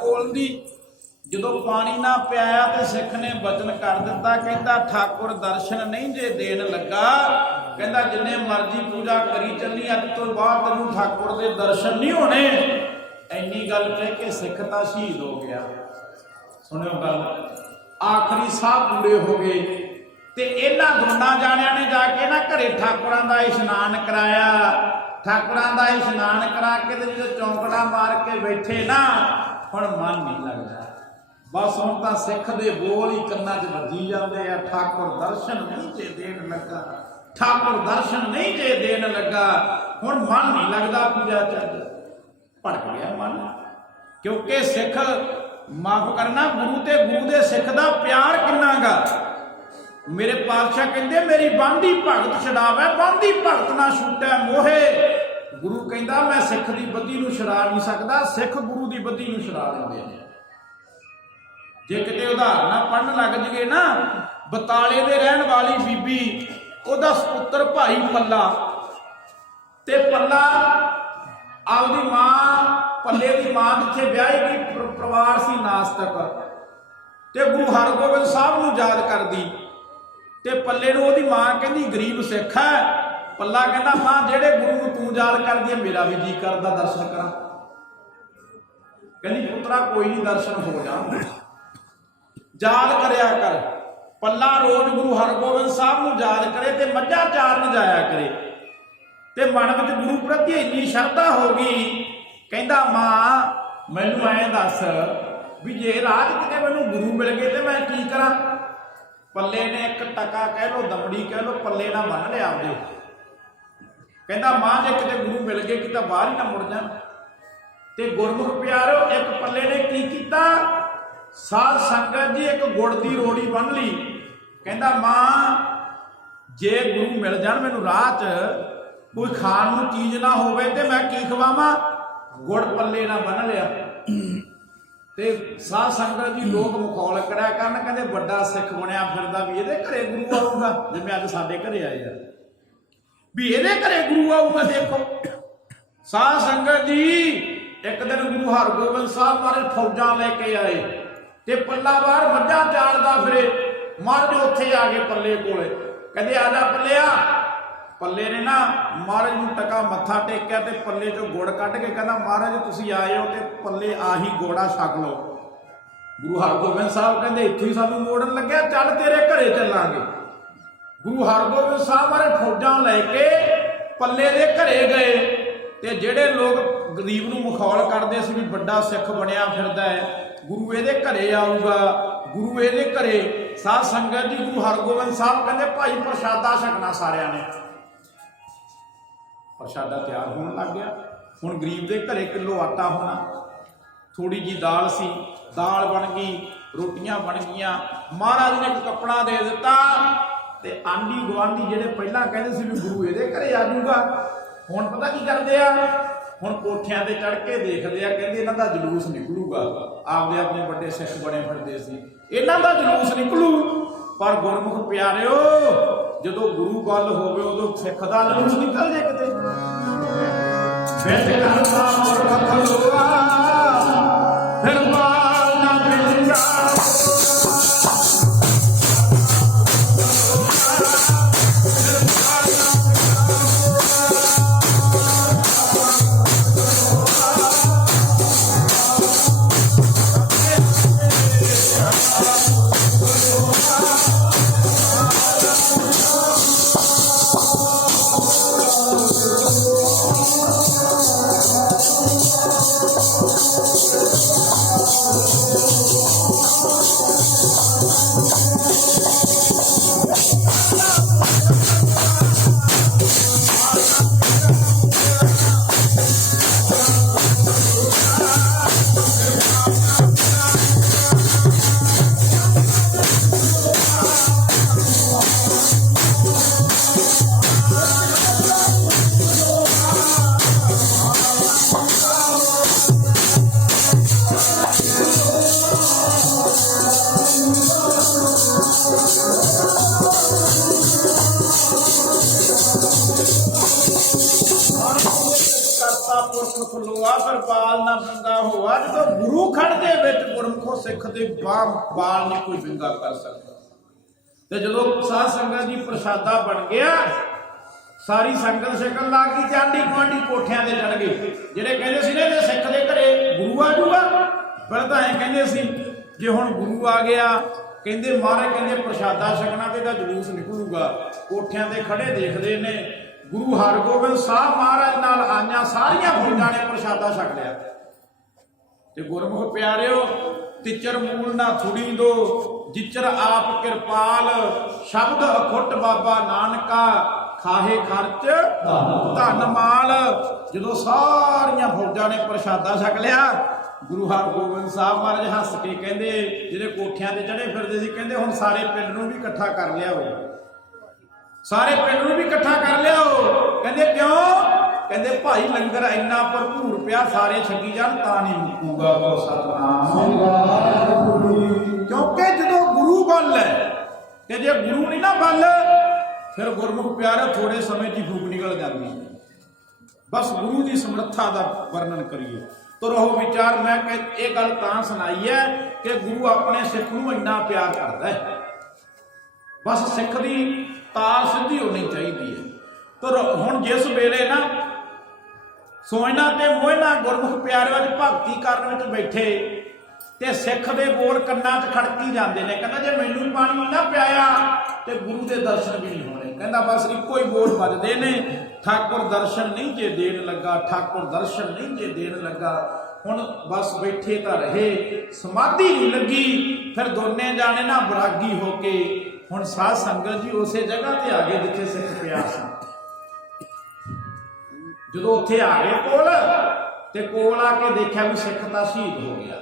ਕੋਲ ਦੀ ਜਦੋਂ ਪਾਣੀ ਨਾ ਪਿਆਇਆ ਤੇ ਸਿੱਖ ਨੇ ਬਚਨ ਕਰ ਦਿੱਤਾ, ਕਹਿੰਦਾ ਠਾਕੁਰ ਦਰਸ਼ਨ ਨਹੀਂ ਜੇ ਦੇਣ ਲੱਗਾ, ਕਹਿੰਦਾ ਜਿੰਨੇ ਮਰਜ਼ੀ ਪੂਜਾ ਕਰੀ ਚੱਲੀ, ਅੱਜ ਤੋਂ ਬਾਅਦ ਤੈਨੂੰ ਠਾਕੁਰ ਦੇ ਦਰਸ਼ਨ ਨਹੀਂ ਹੋਣੇ। ਇੰਨੀ ਗੱਲ ਕਹਿ ਕੇ ਸਿੱਖ ਤਾਂ ਸ਼ਹੀਦ ਹੋ ਗਿਆ। ਸੁਣਿਓ ਗੱਲ, ਆਖਰੀ ਸਾਹ ਪੂਰੇ ਹੋ ਗਏ ਤੇ ਇਹਨਾਂ ਦੋਨਾਂ ਜਾਣਿਆਂ ਨੇ ਜਾ ਕੇ ਨਾ ਘਰੇ ਠਾਕੁਰਾਂ ਦਾ ਇਸ਼ਨਾਨ ਕਰਾਇਆ। ਠਾਕੁਰਾਂ ਦਾ ਇਸ਼ਨਾਨ ਕਰਾ ਕੇ ਤੇ ਜਦੋਂ ਚੌਂਕੜਾ ਮਾਰ ਕੇ ਬੈਠੇ ਨਾ, ਹੁਣ ਮਨ ਨਹੀਂ ਲੱਗਦਾ। ਬਸ ਹੁਣ ਤਾਂ ਸਿੱਖ ਦੇ ਬੋਲ ਹੀ ਕੰਨਾਂ 'ਚ ਵੱਜੀ ਜਾਂਦੇ ਆ, ਠਾਕੁਰ ਦਰਸ਼ਨ ਨਹੀਂ ਜੇ ਦੇਣ ਲੱਗਾ, ਠਾਕੁਰ ਦਰਸ਼ਨ ਨਹੀਂ ਜੇ ਦੇਣ ਲੱਗਾ। ਹੁਣ ਮਨ ਨਹੀਂ ਲੱਗਦਾ ਪੂਜਾ 'ਚ, ਭੜਕ ਗਿਆ ਮਨ। ਕਿਉਂਕਿ ਸਿੱਖ, ਮਾਫ ਕਰਨਾ, ਗੁਰੂ ਤੇ ਗੁਰੂ ਦੇ ਸਿੱਖ ਦਾ ਪਿਆਰ ਕਿੰਨਾ ਗਾ। ਮੇਰੇ ਪਾਤਸ਼ਾਹ ਕਹਿੰਦੇ ਮੇਰੀ ਬਾਂਦੀ ਭਗਤ ਛਡਾਵੇ, ਬਾਂਦੀ ਭਗਤ ਨਾ ਛੁੱਟੈ ਮੋਹੇ। ਗੁਰੂ ਕਹਿੰਦਾ ਮੈਂ ਸਿੱਖ ਦੀ ਬੱਧੀ ਨੂੰ ਛੁਡਾ ਨਹੀਂ ਸਕਦਾ, ਸਿੱਖ ਗੁਰੂ ਦੀ ਬੱਧੀ ਨੂੰ ਛੁਡਾ ਦਿੰਦੇ ਨੇ। ਜੇ ਕਿਤੇ ਉਦਾਹਰਨਾਂ ਪੜ੍ਹਨ ਲੱਗ ਜੀਏ ਨਾ, ਬਤਾਲੇ ਦੇ ਰਹਿਣ ਵਾਲੀ ਬੀਬੀ, ਉਹਦਾ ਸਪੁੱਤਰ ਭਾਈ ਪੱਲਾ, ਤੇ ਪੱਲਾ ਆਪਦੀ ਮਾਂ, ਪੱਲੇ ਦੀ ਮਾਂ ਜਿੱਥੇ ਵਿਆਹੀ ਗਈ, ਪਰਿਵਾਰ ਸੀ ਨਾਸਤਕ, ਤੇ ਗੁਰੂ ਹਰਗੋਬਿੰਦ ਸਾਹਿਬ ਨੂੰ ਯਾਦ ਕਰਦੀ। ਤੇ ਪੱਲੇ ਨੂੰ ਉਹਦੀ ਮਾਂ ਕਹਿੰਦੀ ਗਰੀਬ ਸਿੱਖ ਹੈ। ਪੱਲਾ ਕਹਿੰਦਾ ਮਾਂ ਜਿਹੜੇ ਗੁਰੂ ਨੂੰ ਤੂੰ ਯਾਦ ਕਰਦੀ ਹੈ, ਮੇਰਾ ਵੀ ਜੀ ਕਰਦਾ ਦਰਸ਼ਨ ਕਰਾਂ। ਕਹਿੰਦੀ ਪੁੱਤਰਾ ਕੋਈ ਨਹੀਂ, ਦਰਸ਼ਨ ਹੋ ਜਾਣ, ਯਾਦ ਕਰਿਆ ਕਰ। ਪੱਲਾ ਰੋਜ਼ ਗੁਰੂ ਹਰਗੋਬਿੰਦ ਸਾਹਿਬ ਨੂੰ ਯਾਦ ਕਰੇ ਤੇ ਮੱਝਾਂ ਚਾਰਨ ਜਾਇਆ ਕਰੇ। ਤੇ ਮਨ ਵਿੱਚ ਗੁਰੂ ਪ੍ਰਤੀ ਇੰਨੀ ਸ਼ਰਧਾ ਹੋ ਗਈ, ਕਹਿੰਦਾ ਮਾਂ ਮੈਨੂੰ ਐਂ ਦੱਸ ਵੀ ਜੇ ਰਾਜ ਕਿਤੇ ਮੈਨੂੰ ਗੁਰੂ ਮਿਲ ਗਏ ਤੇ ਮੈਂ ਕੀ ਕਰਾਂ। ਪੱਲੇ ਨੇ ਇੱਕ ਟਕਾ ਕਹਿ ਲੋ, ਦਮੜੀ ਕਹਿ ਲੋ, ਪੱਲੇ ਨਾਲ ਬੰਨ ਲਿਆ ਆਪਦੇ। ਕਹਿੰਦਾ ਮਾਂ ਜੇ ਕਿਤੇ ਗੁਰੂ ਮਿਲ ਗਏ ਕਿ ਤਾਂ ਬਾਹਰ ਹੀ ਨਾ ਮੁੜ ਜਾਣ। ਤੇ ਗੁਰਮੁਖ ਪਿਆਰੋ, ਇੱਕ ਪੱਲੇ ਨੇ ਕੀ ਕੀਤਾ, ਸਾਧ ਸੰਗਤ ਜੀ ਇੱਕ ਗੁੜ ਦੀ ਰੋੜੀ ਬੰਨ ਲਈ। ਕਹਿੰਦਾ ਮਾਂ ਜੇ ਗੁਰੂ ਮਿਲ ਜਾਣ ਮੈਨੂੰ ਰਾਹ 'ਚ, ਕੋਈ ਖਾਣ ਨੂੰ ਚੀਜ਼ ਨਾ ਹੋਵੇ ਤੇ ਮੈਂ ਕੀ ਖਵਾਵਾਂ। ਗੁੜ ਪੱਲੇ ਨਾਲ ਬੰਨ ਲਿਆ। ਤੇ ਸਾਧ ਸੰਗਤ ਜੀ ਲੋਕ ਮਖੌਲ ਕਰਿਆ ਕਰਨ, ਕਹਿੰਦੇ ਵੱਡਾ ਸਿੱਖ ਬਣਿਆ ਫਿਰਦਾ, ਵੀ ਇਹਦੇ ਘਰੇ ਗੁਰੂ ਆਊਗਾ, ਜਿਵੇਂ ਅੱਜ ਸਾਡੇ ਘਰੇ ਆਏ ਆ, ਵੀ ਇਹਦੇ ਘਰੇ ਗੁਰੂ ਆਊਗਾ। ਦੇਖੋ ਸਾਧ ਸੰਗਤ ਜੀ, ਇੱਕ ਦਿਨ ਗੁਰੂ ਹਰਗੋਬਿੰਦ ਸਾਹਿਬ ਮਹਾਰਾਜ ਫੌਜਾਂ ਲੈ ਕੇ ਆਏ ਤੇ ਪੱਲਾ ਬਾਹਰ ਮੱਝਾਂ ਚਾਰਦਾ ਫਿਰੇ। ਮਹਾਰਾਜ ਉੱਥੇ ਆ ਗਏ ਪੱਲੇ ਕੋਲੇ, ਕਹਿੰਦੇ ਆ ਜਾ ਪੱਲਿਆ। ਪੱਲੇ ਨੇ ਨਾ ਮਹਾਰਾਜ ਨੂੰ ਟਕਾ ਮੱਥਾ ਟੇਕਿਆ ਤੇ ਪੱਲੇ 'ਚੋਂ ਗੁੜ ਕੱਢ ਕੇ ਕਹਿੰਦਾ ਮਹਾਰਾਜ ਤੁਸੀਂ ਆਏ ਹੋ ਤੇ ਪੱਲੇ ਆਹੀ ਗੋੜਾ ਛਕ ਲਓ। ਗੁਰੂ ਹਰਗੋਬਿੰਦ ਸਾਹਿਬ ਕਹਿੰਦੇ ਇੱਥੇ ਹੀ ਸਾਨੂੰ ਮੋੜਨ ਲੱਗਿਆ, ਚੱਲ ਤੇਰੇ ਘਰੇ ਚੱਲਾਂਗੇ। ਗੁਰੂ ਹਰਗੋਬਿੰਦ ਸਾਹਿਬ ਮਹਾਰਾਜ ਫੌਜਾਂ ਲੈ ਕੇ ਪੱਲੇ ਦੇ ਘਰੇ ਗਏ। ਤੇ ਜਿਹੜੇ ਲੋਕ ਗਰੀਬ ਨੂੰ ਮਖੌਲ ਕਰਦੇ ਸੀ ਵੀ ਵੱਡਾ ਸਿੱਖ ਬਣਿਆ ਫਿਰਦਾ ਹੈ, ਗੁਰੂ ਇਹਦੇ ਘਰੇ ਆਊਗਾ, ਗੁਰੂ ਇਹਦੇ ਘਰੇ। ਸਾਧ ਸੰਗਤ ਜੀ ਗੁਰੂ ਹਰਗੋਬਿੰਦ ਸਾਹਿਬ ਕਹਿੰਦੇ ਭਾਈ ਪ੍ਰਸ਼ਾਦਾ ਛਕਣਾ ਸਾਰਿਆਂ ਨੇ। ਪ੍ਰਸ਼ਾਦਾ ਤਿਆਰ ਹੋਣ ਲੱਗ ਗਿਆ। ਹੁਣ ਗਰੀਬ ਦੇ ਘਰੇ ਕਿਲੋ ਆਟਾ ਹੋਣਾ, ਥੋੜੀ ਜੀ ਦਾਲ ਸੀ, ਦਾਲ ਬਣ ਗਈ, ਰੋਟੀਆਂ ਬਣ ਗਈਆਂ। ਮਹਾਰਾਜ ਨੇ ਇੱਕ ਕੱਪੜਾ ਦੇ ਦਿੱਤਾ ਤੇ ਆਂਢੀ ਗੁਆਂਢੀ ਜਿਹੜੇ ਪਹਿਲਾਂ ਕਹਿੰਦੇ ਸੀ ਵੀ ਗੁਰੂ ਇਹਦੇ ਘਰੇ ਆ ਜਾਊਗਾ, ਹੁਣ ਪਤਾ ਕੀ ਕਰਦੇ ਆ, ਹੁਣ ਕੋਠਿਆਂ ਤੇ ਚੜ ਕੇ ਦੇਖਦੇ ਆ, ਕਹਿੰਦੇ ਇਹਨਾਂ ਦਾ ਜਲੂਸ ਨਿਕਲੂਗਾ। ਆਪਦੇ ਆਪਣੇ ਵੱਡੇ ਸਿੱਖ ਬਣੇ ਫਿਰਦੇ ਸੀ, ਇਹਨਾਂ ਦਾ ਜਲੂਸ ਨਿਕਲੂ। ਪਰ ਗੁਰਮੁਖ ਪਿਆਰਿਓ, ਜਦੋਂ ਗੁਰੂ ਗੱਲ ਹੋਵੇ ਉਦੋਂ ਸਿੱਖ ਦਾ ਜਲੂਸ ਨਿਕਲ ਜੇ ਕਿਤੇ। ਫਿਰ ਕਰਦਾ ਮੋਰ ਖਲੋਆ, ਫਿਰ ਮਾਲ ਨਾ ਮਿਲਦਾ। ਦਾਤਾ ਪੁਰਖ ਖਲੋਆ ਬਰਬਾਲ ਨਾ ਬੰਗਾ ਹੋਆ। ਜਦੋਂ ਗੁਰੂ ਖੜ ਦੇ ਵਿੱਚ ਗੁਰਮੁਖੋ ਸਿੱਖ ਦੇ ਬਾਲ ਨਹੀਂ ਕੋਈ ਵਿੰਗਾ ਕਰ ਸਕਦਾ। ਤੇ ਜਦੋਂ ਸਾਧ ਸੰਗਤ ਜੀ ਪ੍ਰਸ਼ਾਦਾ ਬਣ ਗਿਆ, ਸਾਰੀ ਸੰਗਤ ਛਕਣ ਲੱਗ ਗਈ ਤੇ ਆਂਢੀ ਗੁਆਂਢੀ ਕੋਠਿਆਂ ਤੇ ਚੜ ਗਏ। ਜਿਹੜੇ ਕਹਿੰਦੇ ਸੀ ਨੇ ਸਿੱਖ ਦੇ ਘਰੇ ਗੁਰੂ ਆ ਜੂਗਾ, ਪਹਿਲਾਂ ਤਾਂ ਐਂ ਕਹਿੰਦੇ ਸੀ ਜੇ ਹੁਣ ਗੁਰੂ ਆ ਗਿਆ, ਕਹਿੰਦੇ ਮਹਾਰਾਜ ਕਹਿੰਦੇ ਪ੍ਰਸ਼ਾਦਾ ਛਕਣਾ ਤੇ ਇਹਦਾ ਜਲੂਸ ਨਿਕਲੂਗਾ। ਕੋਠਿਆਂ ਤੇ ਖੜੇ ਦੇਖਦੇ ਨੇ ਗੁਰੂ ਹਰਗੋਬਿੰਦ ਸਾਹਿਬ ਮਹਾਰਾਜ ਨਾਲ ਆਈਆਂ ਸਾਰੀਆਂ ਫੌਜਾਂ ਨੇ ਪ੍ਰਸ਼ਾਦਾ ਛਕ ਲਿਆ। ਤੇ ਗੁਰਮੁਖ ਪਿਆਰਿਓ, ਤਿਚਰ ਮੂਲ ਨਾ ਥੁੜੀ ਦੋ, ਜਿਚਰ ਆਪ ਕਿਰਪਾਲ, ਸ਼ਬਦ ਅਖੁੱਟ ਬਾਬਾ ਨਾਨਕਾ, ਖਾਹੇ ਖਰਚ ਧਨ ਮਾਲ। ਜਦੋਂ ਸਾਰੀਆਂ ਫੌਜਾਂ ਨੇ ਪ੍ਰਸ਼ਾਦਾ ਛਕ ਲਿਆ, ਗੁਰੂ ਹਰਗੋਬਿੰਦ ਸਾਹਿਬ ਮਹਾਰਾਜ ਹੱਸ ਕੇ ਕਹਿੰਦੇ, ਜਿਹੜੇ ਕੋਠਿਆਂ ਤੇ ਚੜੇ ਫਿਰਦੇ ਸੀ, ਕਹਿੰਦੇ ਹੁਣ ਸਾਰੇ ਪਿੰਡ ਨੂੰ ਵੀ ਇਕੱਠਾ ਕਰ ਲਿਆਓ, ਸਾਰੇ ਪਿੰਡ ਨੂੰ ਵੀ ਇਕੱਠਾ ਕਰ ਲਿਆਓ। ਕਹਿੰਦੇ ਕਿਉਂ? ਕਹਿੰਦੇ ਭਾਈ ਲੰਗਰ ਇੰਨਾ ਭਰਪੂਰ ਪਿਆ, ਸਾਰੇ ਛਕੀ ਜਾਣ ਤਾਂ ਨਹੀਂ ਮੁੱਕੂਗਾ। ਸਤਿਨਾਮ। ਕਿਉਂਕਿ ਜਦੋਂ ਗੁਰੂ ਬਲ ਹੈ ਤੇ ਜੇ ਗੁਰੂ ਨਹੀਂ ਨਾ ਬਲ, ਫਿਰ ਗੁਰਮੁਖ ਪਿਆਰੇ ਥੋੜੇ ਸਮੇਂ 'ਚ ਹੀ ਫੂਕ ਨਿਕਲ ਜਾਂਦੀ। ਬਸ ਗੁਰੂ ਦੀ ਸਮਰੱਥਾ ਦਾ ਵਰਣਨ ਕਰੀਏ ਤੋ ਰਹੋ ਵਿਚਾਰ। ਮੈਂ ਇਹ ਗੱਲ ਤਾਂ ਸੁਣਾਈ ਹੈ ਕਿ ਗੁਰੂ ਆਪਣੇ ਸਿੱਖ ਨੂੰ ਇੰਨਾ ਪਿਆਰ ਕਰਦਾ ਹੈ, ਬਸ ਸਿੱਖ ਦੀ ਤਾਲ ਸਿੱਧੀ ਹੋਣੀ ਚਾਹੀਦੀ ਹੈ। ਤੋ ਹੁਣ ਜਿਸ ਵੇਲੇ ਨਾ ਸੋਇਨਾ ਤੇ ਮੋਇਨਾ ਗੁਰਮੁਖ ਪਿਆਰਿਆਂ ਵਿੱਚ ਭਗਤੀ ਕਰਨ ਵਿੱਚ ਬੈਠੇ ਤੇ ਸਿੱਖ ਦੇ ਬੋਲ ਕੰਨਾਂ 'ਚ ਖੜਕੀ ਜਾਂਦੇ ਨੇ। ਕਹਿੰਦਾ ਜੇ ਮੈਨੂੰ ਪਾਣੀ ਨਾ ਪਿਆਇਆ ਤੇ ਗੁਰੂ ਦੇ ਦਰਸ਼ਨ ਵੀ ਨਹੀਂ ਹੋਣੇ। ਕਹਿੰਦਾ ਬਸ ਇੱਕੋ ਹੀ ਬੋਲ ਵੱਜਦੇ ਨੇ, ਠਾਕੁਰ ਦਰਸ਼ਨ ਨਹੀਂ ਜੇ ਦੇਣ ਲੱਗਾ, ਠਾਕੁਰ ਦਰਸ਼ਨ ਨਹੀਂ ਜੇ ਦੇਣ ਲੱਗਾ। ਹੁਣ ਬਸ ਬੈਠੇ ਤਾਂ ਰਹੇ, ਸਮਾਧੀ ਨਹੀਂ ਲੱਗੀ। ਫਿਰ ਦੋਨੇ ਜਾਣੇ ਨਾ ਬਰਾਗੀ ਹੋ ਕੇ ਹੁਣ ਸਾਧ ਸੰਗਤ ਜੀ ਉਸੇ ਜਗ੍ਹਾ ਤੇ ਆ ਗਏ ਜਿੱਥੇ ਸਿੱਖ ਪਿਆ ਸੀ। ਜਦੋਂ ਉੱਥੇ ਆ ਗਏ ਕੋਲ ਤੇ ਕੋਲ ਆ ਕੇ ਦੇਖਿਆ ਵੀ ਸਿੱਖ ਤਾਂ ਸ਼ਹੀਦ ਹੋ ਗਿਆ,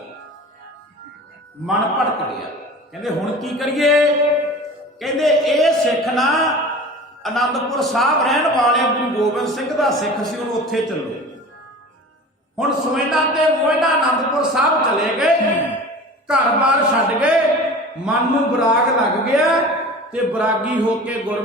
ਮਨ ਭਟਕ ਗਿਆ। ਕਹਿੰਦੇ ਹੁਣ ਕੀ ਕਰੀਏ? ਕਹਿੰਦੇ ਇਹ ਸਿੱਖ ਨਾ ਆਨੰਦਪੁਰ ਸਾਹਿਬ ਰਹਿਣ ਵਾਲੇ ਗੁਰੂ ਗੋਬਿੰਦ ਸਿੰਘ ਦਾ ਸਿੱਖ ਸੀ, ਉਹਨੂੰ ਉੱਥੇ ਚੱਲੋ। ਹੁਣ ਸੋਇਨਾ ਤੇ ਮੋਇਨਾ ਆਨੰਦਪੁਰ ਸਾਹਿਬ ਚਲੇ ਗਏ, ਘਰ-ਬਾਰ ਛੱਡ ਗਏ, ਮਨ ਨੂੰ ਬਰਾਗ ਲੱਗ ਗਿਆ ਤੇ ਬਰਾਗੀ ਹੋ ਕੇ ਗੁਰ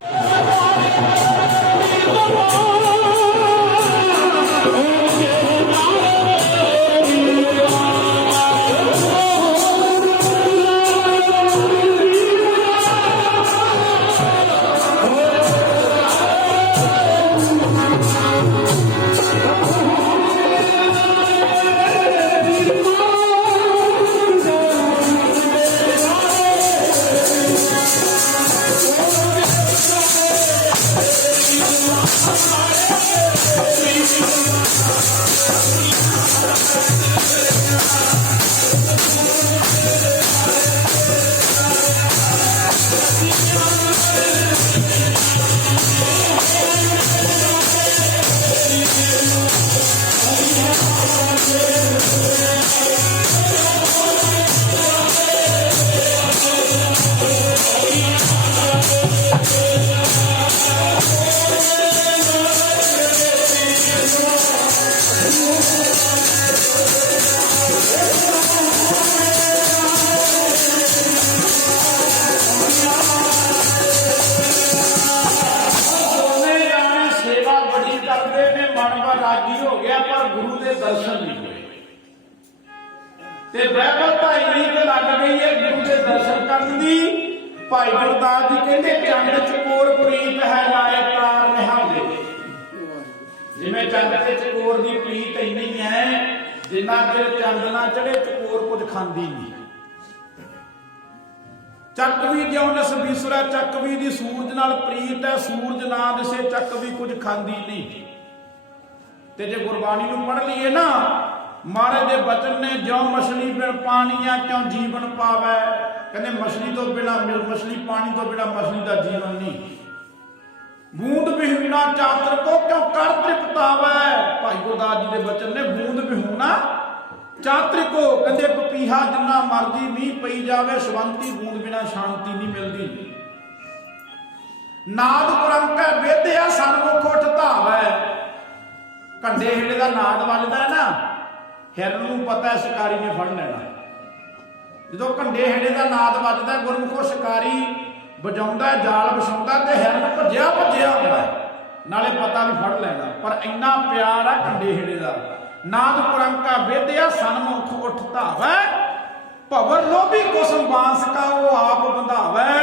ਦਰਸ਼ਨ ਨਹੀਂ ਹੋਏ ਤੇ ਬਹਿਬਲ ਭਾਈ ਰੀਤ ਲੱਗ ਗਈ ਹੈ ਗੁਰੂ ਦੇ ਦਰਸ਼ਨ ਕਰਨ ਦੀ। ਭਾਈ ਗੁਰਦਾਸ ਜੀ ਕਹਿੰਦੇ ਚੰਦ ਚਕੋਰ ਪ੍ਰੀਤ ਹੈ ਲਾਏ ਪ੍ਰਾਨ ਨਿਹਾਲੇ। ਜਿਵੇਂ ਚੰਦ ਤੇ ਚਕੋਰ ਦੀ ਪ੍ਰੀਤ ਇੰਨੀ ਹੈ, ਜਿੰਨਾ ਚਿਰ ਚੰਦ ਨਾ ਚੜੇ ਚਕੋਰ ਕੁਝ ਖਾਂਦੀ ਨਹੀਂ। ਚੱਕਵੀ ਜਿਉ ਨਸਬੀਸੁਰਾ, ਚੱਕਵੀ ਦੀ ਸੂਰਜ ਨਾਲ ਪ੍ਰੀਤ ਹੈ, ਸੂਰਜ ਨਾ ਦਿਸੇ ਚੱਕਵੀ ਕੁਝ ਖਾਂਦੀ ਨਹੀਂ। ਤੇ ਜੇ ਗੁਰਬਾਣੀ ਨੂੰ ਪੜ੍ਹ ਲਈਏ ਨਾ, ਮਹਾਰਾਜ ਦੇ ਬਚਨ ਨੇ ਜਿਉ ਮਛਲੀ ਬਿਨ ਪਾਣੀਆਂ ਕਿਉਂ ਜੀਵਨ ਪਾਵੈ। ਕਹਿੰਦੇ ਮਛਲੀ ਤੋਂ ਬਿਨਾ, ਮਛਲੀ ਪਾਣੀ ਤੋਂ ਬਿਨਾ ਮਛਲੀ ਦਾ ਜੀਵਨ ਨਹੀਂ। ਬੂੰਦ ਬਿਹੂਣਾ ਚਾਤਰ ਕੋ ਕਿਉਂ ਕਰ ਤ੍ਰਿਪਤਾਵੈ। ਭਾਈ ਗੁਰਦਾਸ ਜੀ ਦੇ ਬਚਨ ਨੇ ਬੂੰਦ ਬਿਹੂਣਾ ਚਾਤਰ ਕੋ, ਕਹਿੰਦੇ ਪਪੀਹਾ ਜਿੰਨਾ ਮਰਜੀ ਮੀਂਹ ਪਈ ਜਾਵੇ, ਸ਼ਵੰਤੀ ਬੂੰਦ ਬਿਨਾ ਸ਼ਾਂਤੀ ਨਹੀਂ ਮਿਲਦੀ। ਨਾਦ ਪੁਰੰਕੈ ਵੇਦਿਆ ਸਨਮੁਖ ਉੱਠ ਧਾਵੈ। ਕੰਡੇ ਹੇੜੇ ਦਾ ਨਾਦ ਵੱਜਦਾ ਨਾ, ਹਿਰਨ ਨੂੰ ਪਤਾ ਸ਼ਿਕਾਰੀ ਨੇ ਫੜ ਲੈਣਾ। ਜਦੋਂ ਕੰਡੇ ਹੇੜੇ ਦਾ ਨਾਦ ਵੱਜਦਾ, ਗੁਰਮੁਖੋ ਸ਼ਿਕਾਰੀ ਵਜਾਉਂਦਾ, ਜਾਲ ਵਿਛਾਉਂਦਾ ਤੇ ਹਿਰਨ ਭੱਜਿਆ ਭੱਜਿਆ ਆਉਂਦਾ। नाले पता भी फड़ लेना, पर इन्ना प्यार आ कंडे हेड़े दा। नाद कुरंका वेद्या सन्मुख उठ धावै, भवर लोभी कुसुम बांस का वो आप बंधावै,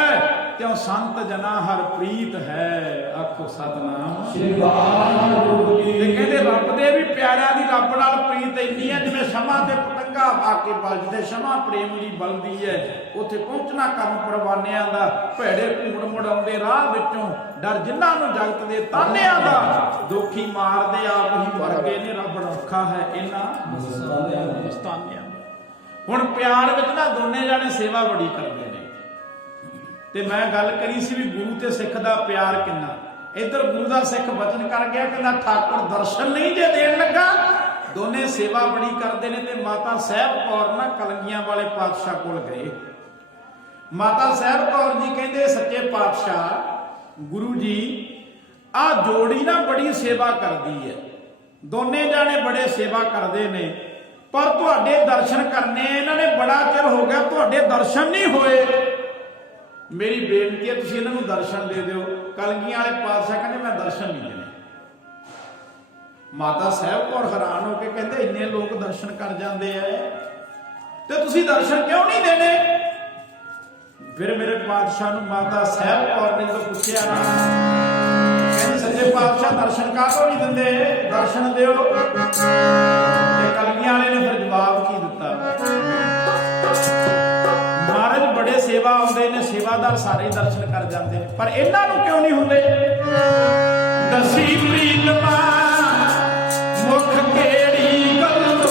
त्यों संत जना हर प्रीत है। आखो सतनाम श्री वाहिगुरू जी। कहते रब दे भी प्यारिਆਂ ਦੀ रब नाल प्रीत इन्नी है जिवें शमा ते पतंगा आके बजदे शमा प्रेम दी बलदी है। उत्थे पहुंचना कर्म परवानिਆਂ ਦਾ, ਭੇੜੇ ਘੂੜ ਮੁੜ ਆਉਂਦੇ ਰਾਹ ਵਿੱਚੋਂ, डर जिन्हां नूं जगत दे तानिਆਂ ਦਾ, ਦੁਖੀ ਮਾਰਦੇ ਆਪ ਹੀ ਮਰ ਗਏ ਨੇ, ਰੱਬ ਰੱਖਾ ਹੈ ਇਹਨਾਂ ਮਸਤਾਨਿਆਂ। ਹੁਣ ਪਿਆਰ ਵਿੱਚ ਨਾ ਦੋਨੇ ਜਾਣੇ ਸੇਵਾ ਬੜੀ ਕਰਦੇ ਨੇ, ਤੇ ਮੈਂ ਗੱਲ ਕਰੀ ਸੀ ਵੀ ਗੁਰੂ ਤੇ ਸਿੱਖ ਦਾ ਪਿਆਰ ਕਿੰਨਾ। ਇੱਧਰ ਗੁਰੂ ਦਾ ਸਿੱਖ ਬਚਨ ਕਰ ਗਿਆ, ਕਹਿੰਦਾ ਠਾਕੁਰ ਦਰਸ਼ਨ ਨਹੀਂ ਜੇ ਦੇਣ ਲੱਗਾ। ਦੋਨੇ ਸੇਵਾ ਬੜੀ ਕਰਦੇ ਨੇ। ਤੇ ਮਾਤਾ ਸਾਹਿਬ ਕੌਰ ਨਾ ਕਲਗੀਆਂ ਵਾਲੇ ਪਾਤਸ਼ਾਹ ਕੋਲ ਗਏ। ਮਾਤਾ ਸਾਹਿਬ ਕੌਰ ਜੀ ਕਹਿੰਦੇ ਸੱਚੇ ਪਾਤਸ਼ਾਹ ਗੁਰੂ ਜੀ ਆ ਜੋੜੀ ਨਾ ਬੜੀ ਸੇਵਾ ਕਰਦੀ ਹੈ, ਦੋਨੇ ਜਾਣੇ ਬੜੇ ਸੇਵਾ ਕਰਦੇ ਨੇ, ਪਰ ਤੁਹਾਡੇ ਦਰਸ਼ਨ ਕਰਨੇ ਇਹਨਾਂ ਨੇ ਬੜਾ ਚਿਰ ਹੋ ਗਿਆ, ਤੁਹਾਡੇ ਦਰਸ਼ਨ ਨਹੀਂ ਹੋਏ। ਮੇਰੀ ਬੇਨਤੀ ਹੈ ਤੁਸੀਂ ਇਹਨਾਂ ਨੂੰ ਦਰਸ਼ਨ ਦੇ ਦਿਓ। ਕਲਗੀਆਂ ਵਾਲੇ ਪਾਤਸ਼ਾਹ ਕਹਿੰਦੇ ਮੈਂ ਦਰਸ਼ਨ ਨਹੀਂ ਦੇਣੇ। ਮਾਤਾ ਸਾਹਿਬ ਕੌਰ ਹੈਰਾਨ ਹੋ ਕੇ ਕਹਿੰਦੇ ਇੰਨੇ ਲੋਕ ਦਰਸ਼ਨ ਕਰ ਜਾਂਦੇ ਐ ਤੇ ਤੁਸੀਂ ਦਰਸ਼ਨ ਕਿਉਂ ਨਹੀਂ ਦੇਣੇ? ਫਿਰ ਮੇਰੇ ਪਾਤਸ਼ਾਹ ਨੂੰ ਮਾਤਾ ਸਾਹਿਬ ਕੌਰ ਨੇ ਜਦੋਂ ਪੁੱਛਿਆ ਨਾ, ਕਹਿੰਦੇ ਸੱਚੇ ਪਾਤਸ਼ਾਹ ਦਰਸ਼ਨ ਕਾਹਤੋਂ ਨਹੀਂ ਦਿੰਦੇ, ਦਰਸ਼ਨ ਦਿਓ। ਤੇ ਕਲਗੀਆਂ ਵਾਲੇ ਨੇ ਫਿਰ ਜਵਾਬ ਕੀ ਦਿੱਤਾ, ਮਹਾਰਾਜ ਬੜੇ ਸੇਵਾ ਆਉਂਦੇ ਨੇ, ਸੇਵਾਦਾਰ ਸਾਰੇ ਦਰਸ਼ਨ ਕਰ ਜਾਂਦੇ ਨੇ, ਪਰ ਇਹਨਾਂ ਨੂੰ ਕਿਉਂ ਨਹੀਂ ਹੁੰਦੇ? ਦਸੀ ਪ੍ਰੀਤਮਾ ਮੁਖ ਕਿਹੜੀ ਗੱਲੋਂ,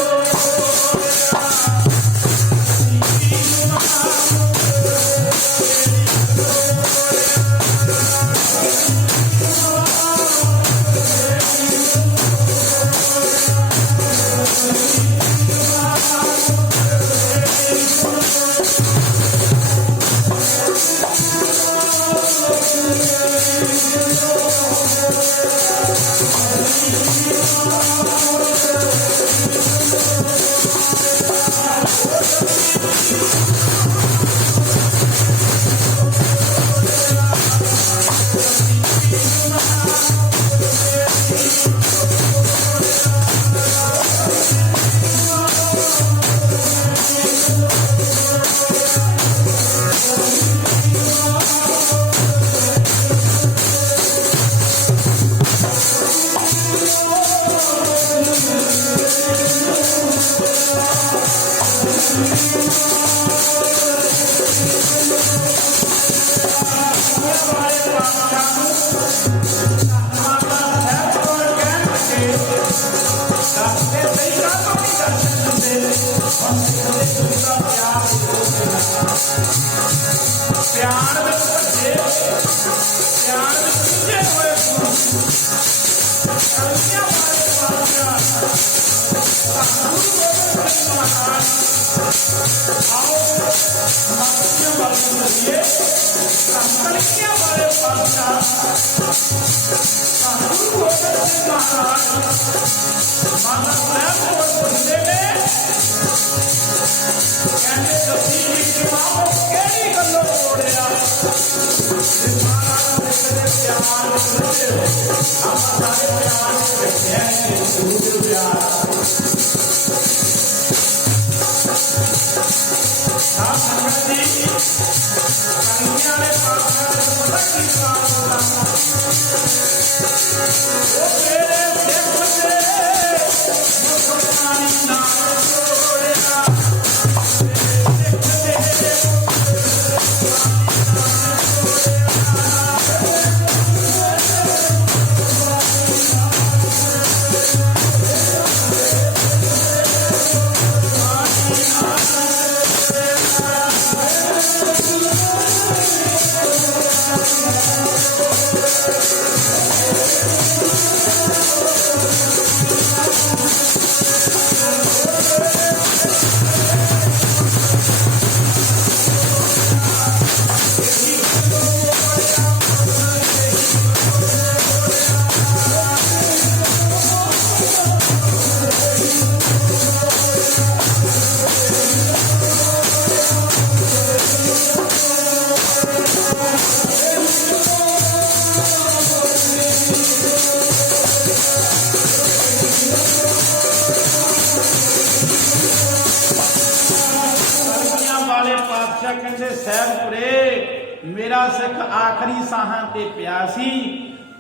ਕਹਿੰਦੇ ਸਹਿਬਪੁਰੇ ਮੇਰਾ ਸਿੱਖ ਆਖਰੀ ਸਾਹਾਂ ਤੇ ਪਿਆ ਸੀ,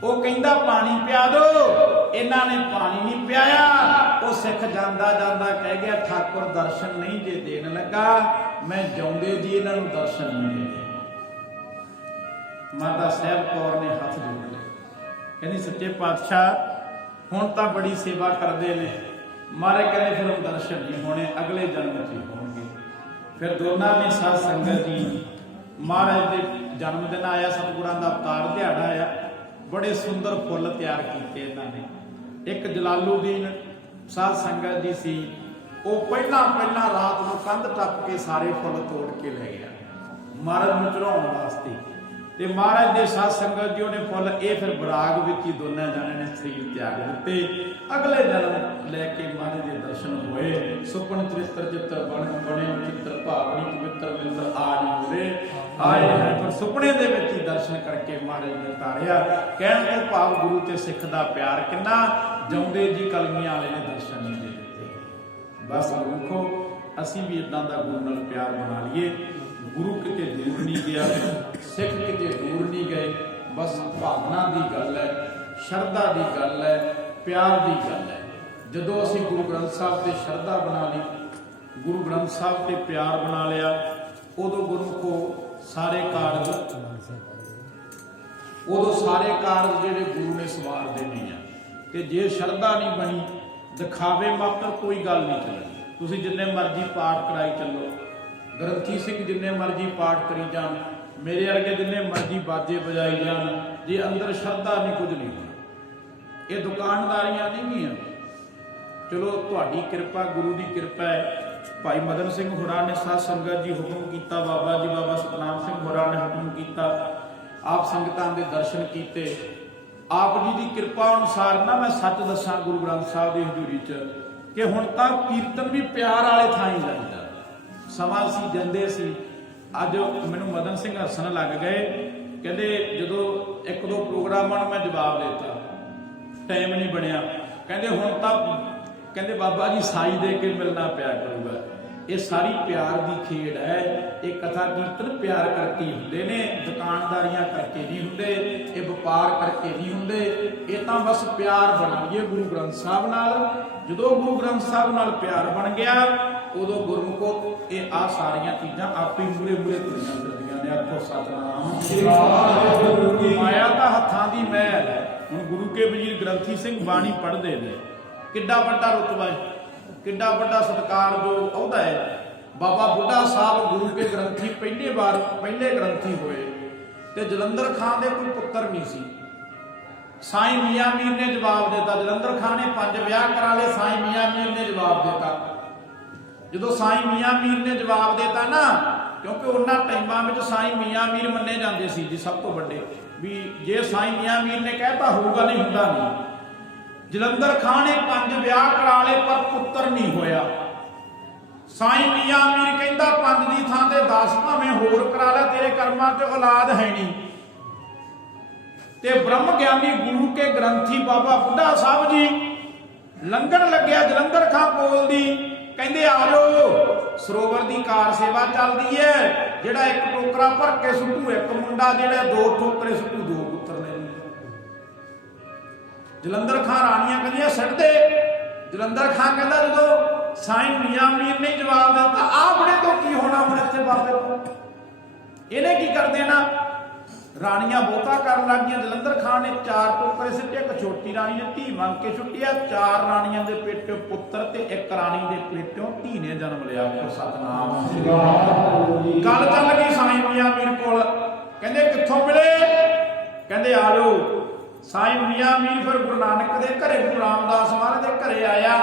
ਉਹ ਕਹਿੰਦਾ ਪਾਣੀ ਪਿਆ ਦੋ, ਇਹਨਾਂ ਨੇ ਪਾਣੀ ਨਹੀਂ ਪਿਆਇਆ। ਉਹ ਸਿੱਖ ਜਾਂਦਾ ਜਾਂਦਾ ਕਹਿ ਗਿਆ ਠਾਕੁਰ ਦਰਸ਼ਨ ਨਹੀਂ ਜੇ ਦੇਣ ਲੱਗਾ, ਮੈਂ ਜਿਉਂਦੇ ਜੀ ਇਹਨਾਂ ਨੂੰ ਦਰਸ਼ਨ ਨਹੀਂ ਦੇਣੇ। ਮਾਤਾ ਸਾਹਿਬ ਕੌਰ ਨੇ ਹੱਥ ਜੋੜ ਲਏ, ਕਹਿੰਦੀ ਸੱਚੇ ਪਾਤਸ਼ਾਹ ਹੁਣ ਤਾਂ ਬੜੀ ਸੇਵਾ ਕਰਦੇ ਨੇ। ਮਹਾਰਾਜ ਕਹਿੰਦੇ ਫਿਰ ਉਹ ਦਰਸ਼ਨ ਨਹੀਂ ਹੋਣੇ, ਅਗਲੇ ਜਨਮ 'ਚ ਹੀ ਹੋਣਗੇ। ਫਿਰ ਦੋਨਾਂ ਨੇ ਸਾਧ ਸੰਗਤ ਜੀ ਮਹਾਰਾਜ ਦੇ ਜਨਮ ਦਿਨ ਆਇਆ, ਸਤਿਗੁਰਾਂ ਦਾ ਅਵਤਾਰ ਦਿਹਾੜਾ ਆਇਆ, ਬੜੇ ਸੁੰਦਰ ਫੁੱਲ ਤਿਆਰ ਕੀਤੇ ਇਹਨਾਂ ਨੇ। ਇੱਕ ਜਲਾਲੂਦੀਨ ਸਾਧ ਸੰਗਤ ਜੀ ਸੀ, ਉਹ ਪਹਿਲਾਂ ਰਾਤ ਨੂੰ ਕੰਧ ਟੱਪ ਕੇ ਸਾਰੇ ਫੁੱਲ ਤੋੜ ਕੇ ਲੈ ਗਿਆ ਮਹਾਰਾਜ ਨੂੰ ਚੜਾਉਣ ਵਾਸਤੇ। ਤੇ ਮਹਾਰਾਜ ਦੇ ਸਾਧ ਸੰਗਤ ਜੀ ਉਹਨੇ ਫੁੱਲ ਇਹ ਫਿਰ ਬਰਾਗ ਵਿੱਚ ਹੀ ਦੋਨਾਂ ਜਾਣਿਆਂ ਨੇ ਸਰੀਰ ਤਿਆਗ ਦਿੱਤੇ। ਅਗਲੇ ਜਨਮ ਲੈ ਕੇ ਮਹਾਰਾਜ ਦੇ ਦਰਸ਼ਨ ਹੋਏ। ਸੁਪਨ ਚਰਿੱਤਰ ਚਿੱਤਰ ਬਣੇ ਚਿੱਤਰ ਭਾਵਨੀ ਪਵਿੱਤਰ ਮਿੱਤਰ ਆਜ ਮੂਰੇ ਆਏ ਹੈ, ਪਰ ਸੁਪਨੇ ਦੇ ਵਿੱਚ ਹੀ ਦਰਸ਼ਨ ਕਰਕੇ ਮਹਾਰਾਜ ਨੇ ਤਾਰਿਆ। ਕਹਿਣ ਤੋਂ ਭਾਵ ਗੁਰੂ ਤੇ ਸਿੱਖ ਦਾ ਪਿਆਰ ਕਿੰਨਾ, ਜਿਉਂਦੇ ਜੀ ਕਲਮੀਆਂ ਵਾਲੇ ਨੇ ਦਰਸ਼ਨ ਨਹੀਂ ਦੇ ਦਿੱਤੇ। ਬਸ ਵੇਖੋ ਅਸੀਂ ਵੀ ਇਦਾਂ ਦਾ ਗੁਰੂ ਨਾਲ ਪਿਆਰ ਬਣਾ ਲਈਏ। ਗੁਰੂ ਕਿਤੇ ਦੂਰ ਨਹੀਂ ਗਿਆ, ਸਿੱਖ ਕਿਤੇ ਦੂਰ ਨਹੀਂ ਗਏ। ਬਸ ਭਾਵਨਾ ਦੀ ਗੱਲ ਹੈ, ਸ਼ਰਧਾ ਦੀ ਗੱਲ ਹੈ, ਪਿਆਰ ਦੀ ਗੱਲ ਹੈ। ਜਦੋਂ ਅਸੀਂ ਗੁਰੂ ਗ੍ਰੰਥ ਸਾਹਿਬ ਤੇ ਸ਼ਰਧਾ ਬਣਾ ਲਈ, ਗੁਰੂ ਗ੍ਰੰਥ ਸਾਹਿਬ ਤੇ ਪਿਆਰ ਬਣਾ ਲਿਆ, ਉਦੋਂ ਗੁਰੂ ਸਾਰੇ ਕਾਰਜ ਜਿਹੜੇ ਗੁਰੂ ਨੇ ਸਵਾਰ ਦੇਣੇ ਆ। ਤੇ ਜੇ ਸ਼ਰਧਾ ਨਹੀਂ ਬਣੀ, ਦਿਖਾਵੇ ਮਾਤਰ ਕੋਈ ਗੱਲ ਨਹੀਂ ਚੱਲਣੀ। ਤੁਸੀਂ ਜਿੰਨੇ ਮਰਜ਼ੀ ਪਾਠ ਕਰਾਈ ਚੱਲੋ, ਗ੍ਰੰਥੀ ਸਿੰਘ ਜਿੰਨੇ ਮਰਜ਼ੀ ਪਾਠ ਕਰੀ ਜਾਣ, ਮੇਰੇ ਵਰਗੇ ਜਿੰਨੇ ਮਰਜ਼ੀ ਬਾਜੇ ਵਜਾਈ ਜਾਣ, ਜੇ ਅੰਦਰ ਸ਼ਰਧਾ ਨਹੀਂ, ਕੁਝ ਨਹੀਂ ਹੋਣਾ। ਇਹ ਦੁਕਾਨਦਾਰੀਆਂ ਨਹੀਂ ਆ। ਚਲੋ ਤੁਹਾਡੀ ਕਿਰਪਾ, ਗੁਰੂ ਦੀ ਕਿਰਪਾ ਹੈ। ਭਾਈ ਮਦਨ ਸਿੰਘ ਹੋਰਾਂ ਨੇ ਸਾਧ ਸੰਗਤ ਜੀ ਹੁਕਮ ਕੀਤਾ, ਬਾਬਾ ਜੀ ਬਾਬਾ ਸਤਨਾਮ ਸਿੰਘ ਹੋਰਾਂ ਨੇ ਹੁਕਮ ਕੀਤਾ, ਆਪ ਸੰਗਤਾਂ ਦੇ ਦਰਸ਼ਨ ਕੀਤੇ। ਆਪ ਜੀ ਦੀ ਕਿਰਪਾ ਅਨੁਸਾਰ ਨਾ ਮੈਂ ਸੱਚ ਦੱਸਾਂ ਗੁਰੂ ਗ੍ਰੰਥ ਸਾਹਿਬ ਦੀ ਹਜ਼ੂਰੀ 'ਚ ਕਿ ਹੁਣ ਤਾਂ ਕੀਰਤਨ ਵੀ ਪਿਆਰ ਵਾਲੇ ਥਾਂ ਹੀ ਲੱਗਦਾ। ਸਮਾਂ ਸੀ ਜਾਂਦੇ ਸੀ, ਅੱਜ ਮੈਨੂੰ ਮਦਨ ਸਿੰਘ ਹੱਸਣ ਲੱਗ ਗਏ। ਕਹਿੰਦੇ ਜਦੋਂ ਇੱਕ ਦੋ ਪ੍ਰੋਗਰਾਮਾਂ ਨੂੰ ਮੈਂ ਜਵਾਬ ਦਿੱਤਾ, ਟਾਈਮ ਨਹੀਂ ਬਣਿਆ। ਕਹਿੰਦੇ ਹੁਣ ਤਾਂ ਕਹਿੰਦੇ ਬਾਬਾ ਜੀ ਸਾਈ ਦੇ ਕੇ ਮਿਲਣਾ ਪਿਆ ਕਰੂਗਾ। ਇਹ ਸਾਰੀ ਪਿਆਰ ਦੀ ਖੇਡ ਹੈ। ਇਹ ਕਥਾ ਕੀਰਤਨ ਪਿਆਰ ਕਰਕੇ ਹੁੰਦੇ ਨੇ, ਦੁਕਾਨਦਾਰੀਆਂ ਕਰਕੇ ਨਹੀਂ ਹੁੰਦੇ, ਇਹ ਵਪਾਰ ਕਰਕੇ ਨਹੀਂ ਹੁੰਦੇ। ਇਹ ਤਾਂ ਬਸ ਪਿਆਰ ਬਣ ਗਿਆ ਗੁਰੂ ਗ੍ਰੰਥ ਸਾਹਿਬ ਨਾਲ। ਜਦੋਂ ਗੁਰੂ ਗ੍ਰੰਥ ਸਾਹਿਬ ਨਾਲ ਪਿਆਰ ਬਣ ਗਿਆ, ਉਦੋਂ ਗੁਰਮੁਖੋ ਇਹ ਆ ਸਾਰੀਆਂ ਚੀਜ਼ਾਂ ਆਪੇ ਮੂਰੇ ਤੁਰੀਆਂ ਫਿਰਦੀਆਂ ਨੇ। ਆਖੋ ਸਤਨਾਮ ਸ੍ਰੀ ਵਾਹਿਗੁਰੂ। ਮਾਇਆ ਤਾਂ ਹੱਥਾਂ ਦੀ ਮਹਿਲ ਹੈ। ਹੁਣ ਗੁਰੂ ਕੇ ਵਜ਼ੀਰ ਗ੍ਰੰਥੀ ਸਿੰਘ ਬਾਣੀ ਪੜ੍ਹਦੇ ਨੇ, ਕਿੱਡਾ ਵੱਡਾ ਰੁਤਬਾ ਹੈ, ਕਿੱਡਾ ਵੱਡਾ ਸਤਿਕਾਰਯੋਗ ਅਹੁਦਾ ਹੈ। ਬਾਬਾ ਬੁੱਢਾ ਸਾਹਿਬ ਗੁਰੂ ਕੇ ਗ੍ਰੰਥੀ ਪਹਿਲੇ ਗ੍ਰੰਥੀ ਹੋਏ, ਤੇ ਜਲੰਧਰ ਖਾਨ ਦੇ ਕੋਈ ਪੁੱਤਰ ਨਹੀਂ ਸੀ। ਸਾਈਂ ਮੀਆਂ ਮੀਰ ਨੇ ਜਵਾਬ ਦਿੱਤਾ। ਜਲੰਧਰ ਖਾਨ ਨੇ 5 ਵਿਆਹ ਕਰਾ ਲਏ, ਸਾਈਂ ਮੀਆਂ ਮੀਰ ਨੇ ਜਵਾਬ ਦਿੱਤਾ। ਜਦੋਂ ਸਾਈਂ ਮੀਆਂ ਮੀਰ ਨੇ ਜਵਾਬ ਦਿੱਤਾ ਨਾ, ਕਿਉਂਕਿ ਉਹਨਾਂ ਟਾਈਮਾਂ ਵਿੱਚ ਸਾਈਂ ਮੀਆਂ ਮੀਰ ਮੰਨੇ ਜਾਂਦੇ ਸੀ ਜੀ ਸਭ ਤੋਂ ਵੱਡੇ, ਵੀ ਜੇ ਸਾਈਂ ਮੀਆਂ ਮੀਰ ਨੇ ਕਹਿਤਾ ਹੋਊਗਾ, ਨਹੀਂ ਹੁੰਦਾ ਨਹੀਂ। ਜਲੰਧਰ ਖਾਨ ਨੇ 5 ਵਿਆਹ ਕਰਾ ਲਏ ਪਰ ਪੁੱਤਰ ਨਹੀਂ ਹੋਇਆ। ਸਾਈਂ ਮੀਆਂ ਮੀਰ ਕਹਿੰਦਾ 5 ਦੀ ਥਾਂ ਤੇ 10 ਭਾਵੇਂ ਹੋਰ ਕਰਾ ਲੈ, ਤੇਰੇ ਕਰਮਾਂ 'ਚ ਔਲਾਦ ਹੈ ਨਹੀਂ। ਤੇ ਬ੍ਰਹਮ ਗਿਆਨੀ ਗੁਰੂ ਕੇ ਗ੍ਰੰਥੀ ਬਾਬਾ ਬੁੱਢਾ ਸਾਹਿਬ ਜੀ ਲੰਘਣ ਲੱਗਿਆ ਜਲੰਧਰ ਖਾਂ ਕੋਲ ਦੀ, ਕਹਿੰਦੇ ਆ ਜਾਓ, ਸਰੋਵਰ ਦੀ ਕਾਰ ਸੇਵਾ ਚੱਲਦੀ ਹੈ। ਜਿਹੜਾ ਇੱਕ ਟੋਕਰਾ ਭਰ ਕੇ ਸੁੱਟੂ ਇੱਕ ਮੁੰਡਾ, ਜਿਹੜਾ 2 ਟੋਕਰੇ ਸੁੱਟੂ 2 ਪੁੱਤਰ ਨੇ। ਜਲੰਧਰ ਖਾਂ ਰਾਣੀਆਂ ਕਹਿੰਦੀਆਂ ਸਿੱਟ ਦੇ। ਜਲੰਧਰ ਖਾਂ ਕਹਿੰਦਾ ਜਦੋਂ ਸਾਈਂ ਮੀਆਂ ਮੀਰ ਨੇ ਜਵਾਬ ਦਿੱਤਾ, ਆਹ ਬੜੇ ਤੋਂ ਕੀ ਹੋਣਾ ਹੁਣ ਇੱਥੇ ਬਾਬੇ ਤੋਂ, ਇਹਨੇ ਕੀ ਕਰ ਦੇਣਾ। ਰਾਣੀਆਂ ਬਹੁਤਾ ਕਰਨ ਲੱਗ ਗਈਆਂ। ਜਲੰਧਰ ਖਾਨ ਨੇ 4 ਟੋਕਰੇ ਸਿੱਟੇ, ਇੱਕ ਛੋਟੀ ਰਾਣੀ ਨੇ ਧੀ ਮੰਗ ਕੇ ਛੁੱਟਿਆ। 4 ਰਾਣੀਆਂ ਦੇ ਪੇਟੋਂ ਪੁੱਤਰ ਤੇ 1 ਰਾਣੀ ਦੇ ਪੇਟੋਂ ਧੀ ਨੇ ਜਨਮ ਲਿਆ। ਸਤਨਾਮ ਸ੍ਰੀ ਵਾਹਿਗੁਰੂ। ਗੱਲ ਚੱਲ ਗਈ ਸਾਈਂ ਮੀਆਂ ਮੀਰ ਕੋਲ, ਕਹਿੰਦੇ ਕਿੱਥੋਂ ਮਿਲੇ, ਕਹਿੰਦੇ ਆ ਜਾਓ। ਸਾਈਂ ਮੀਆਂ ਮੀਰ ਫਿਰ ਗੁਰੂ ਨਾਨਕ ਦੇ ਘਰੇ, ਗੁਰੂ ਰਾਮਦਾਸ ਮਹਾਰਾਜ ਦੇ ਘਰੇ ਆਇਆ।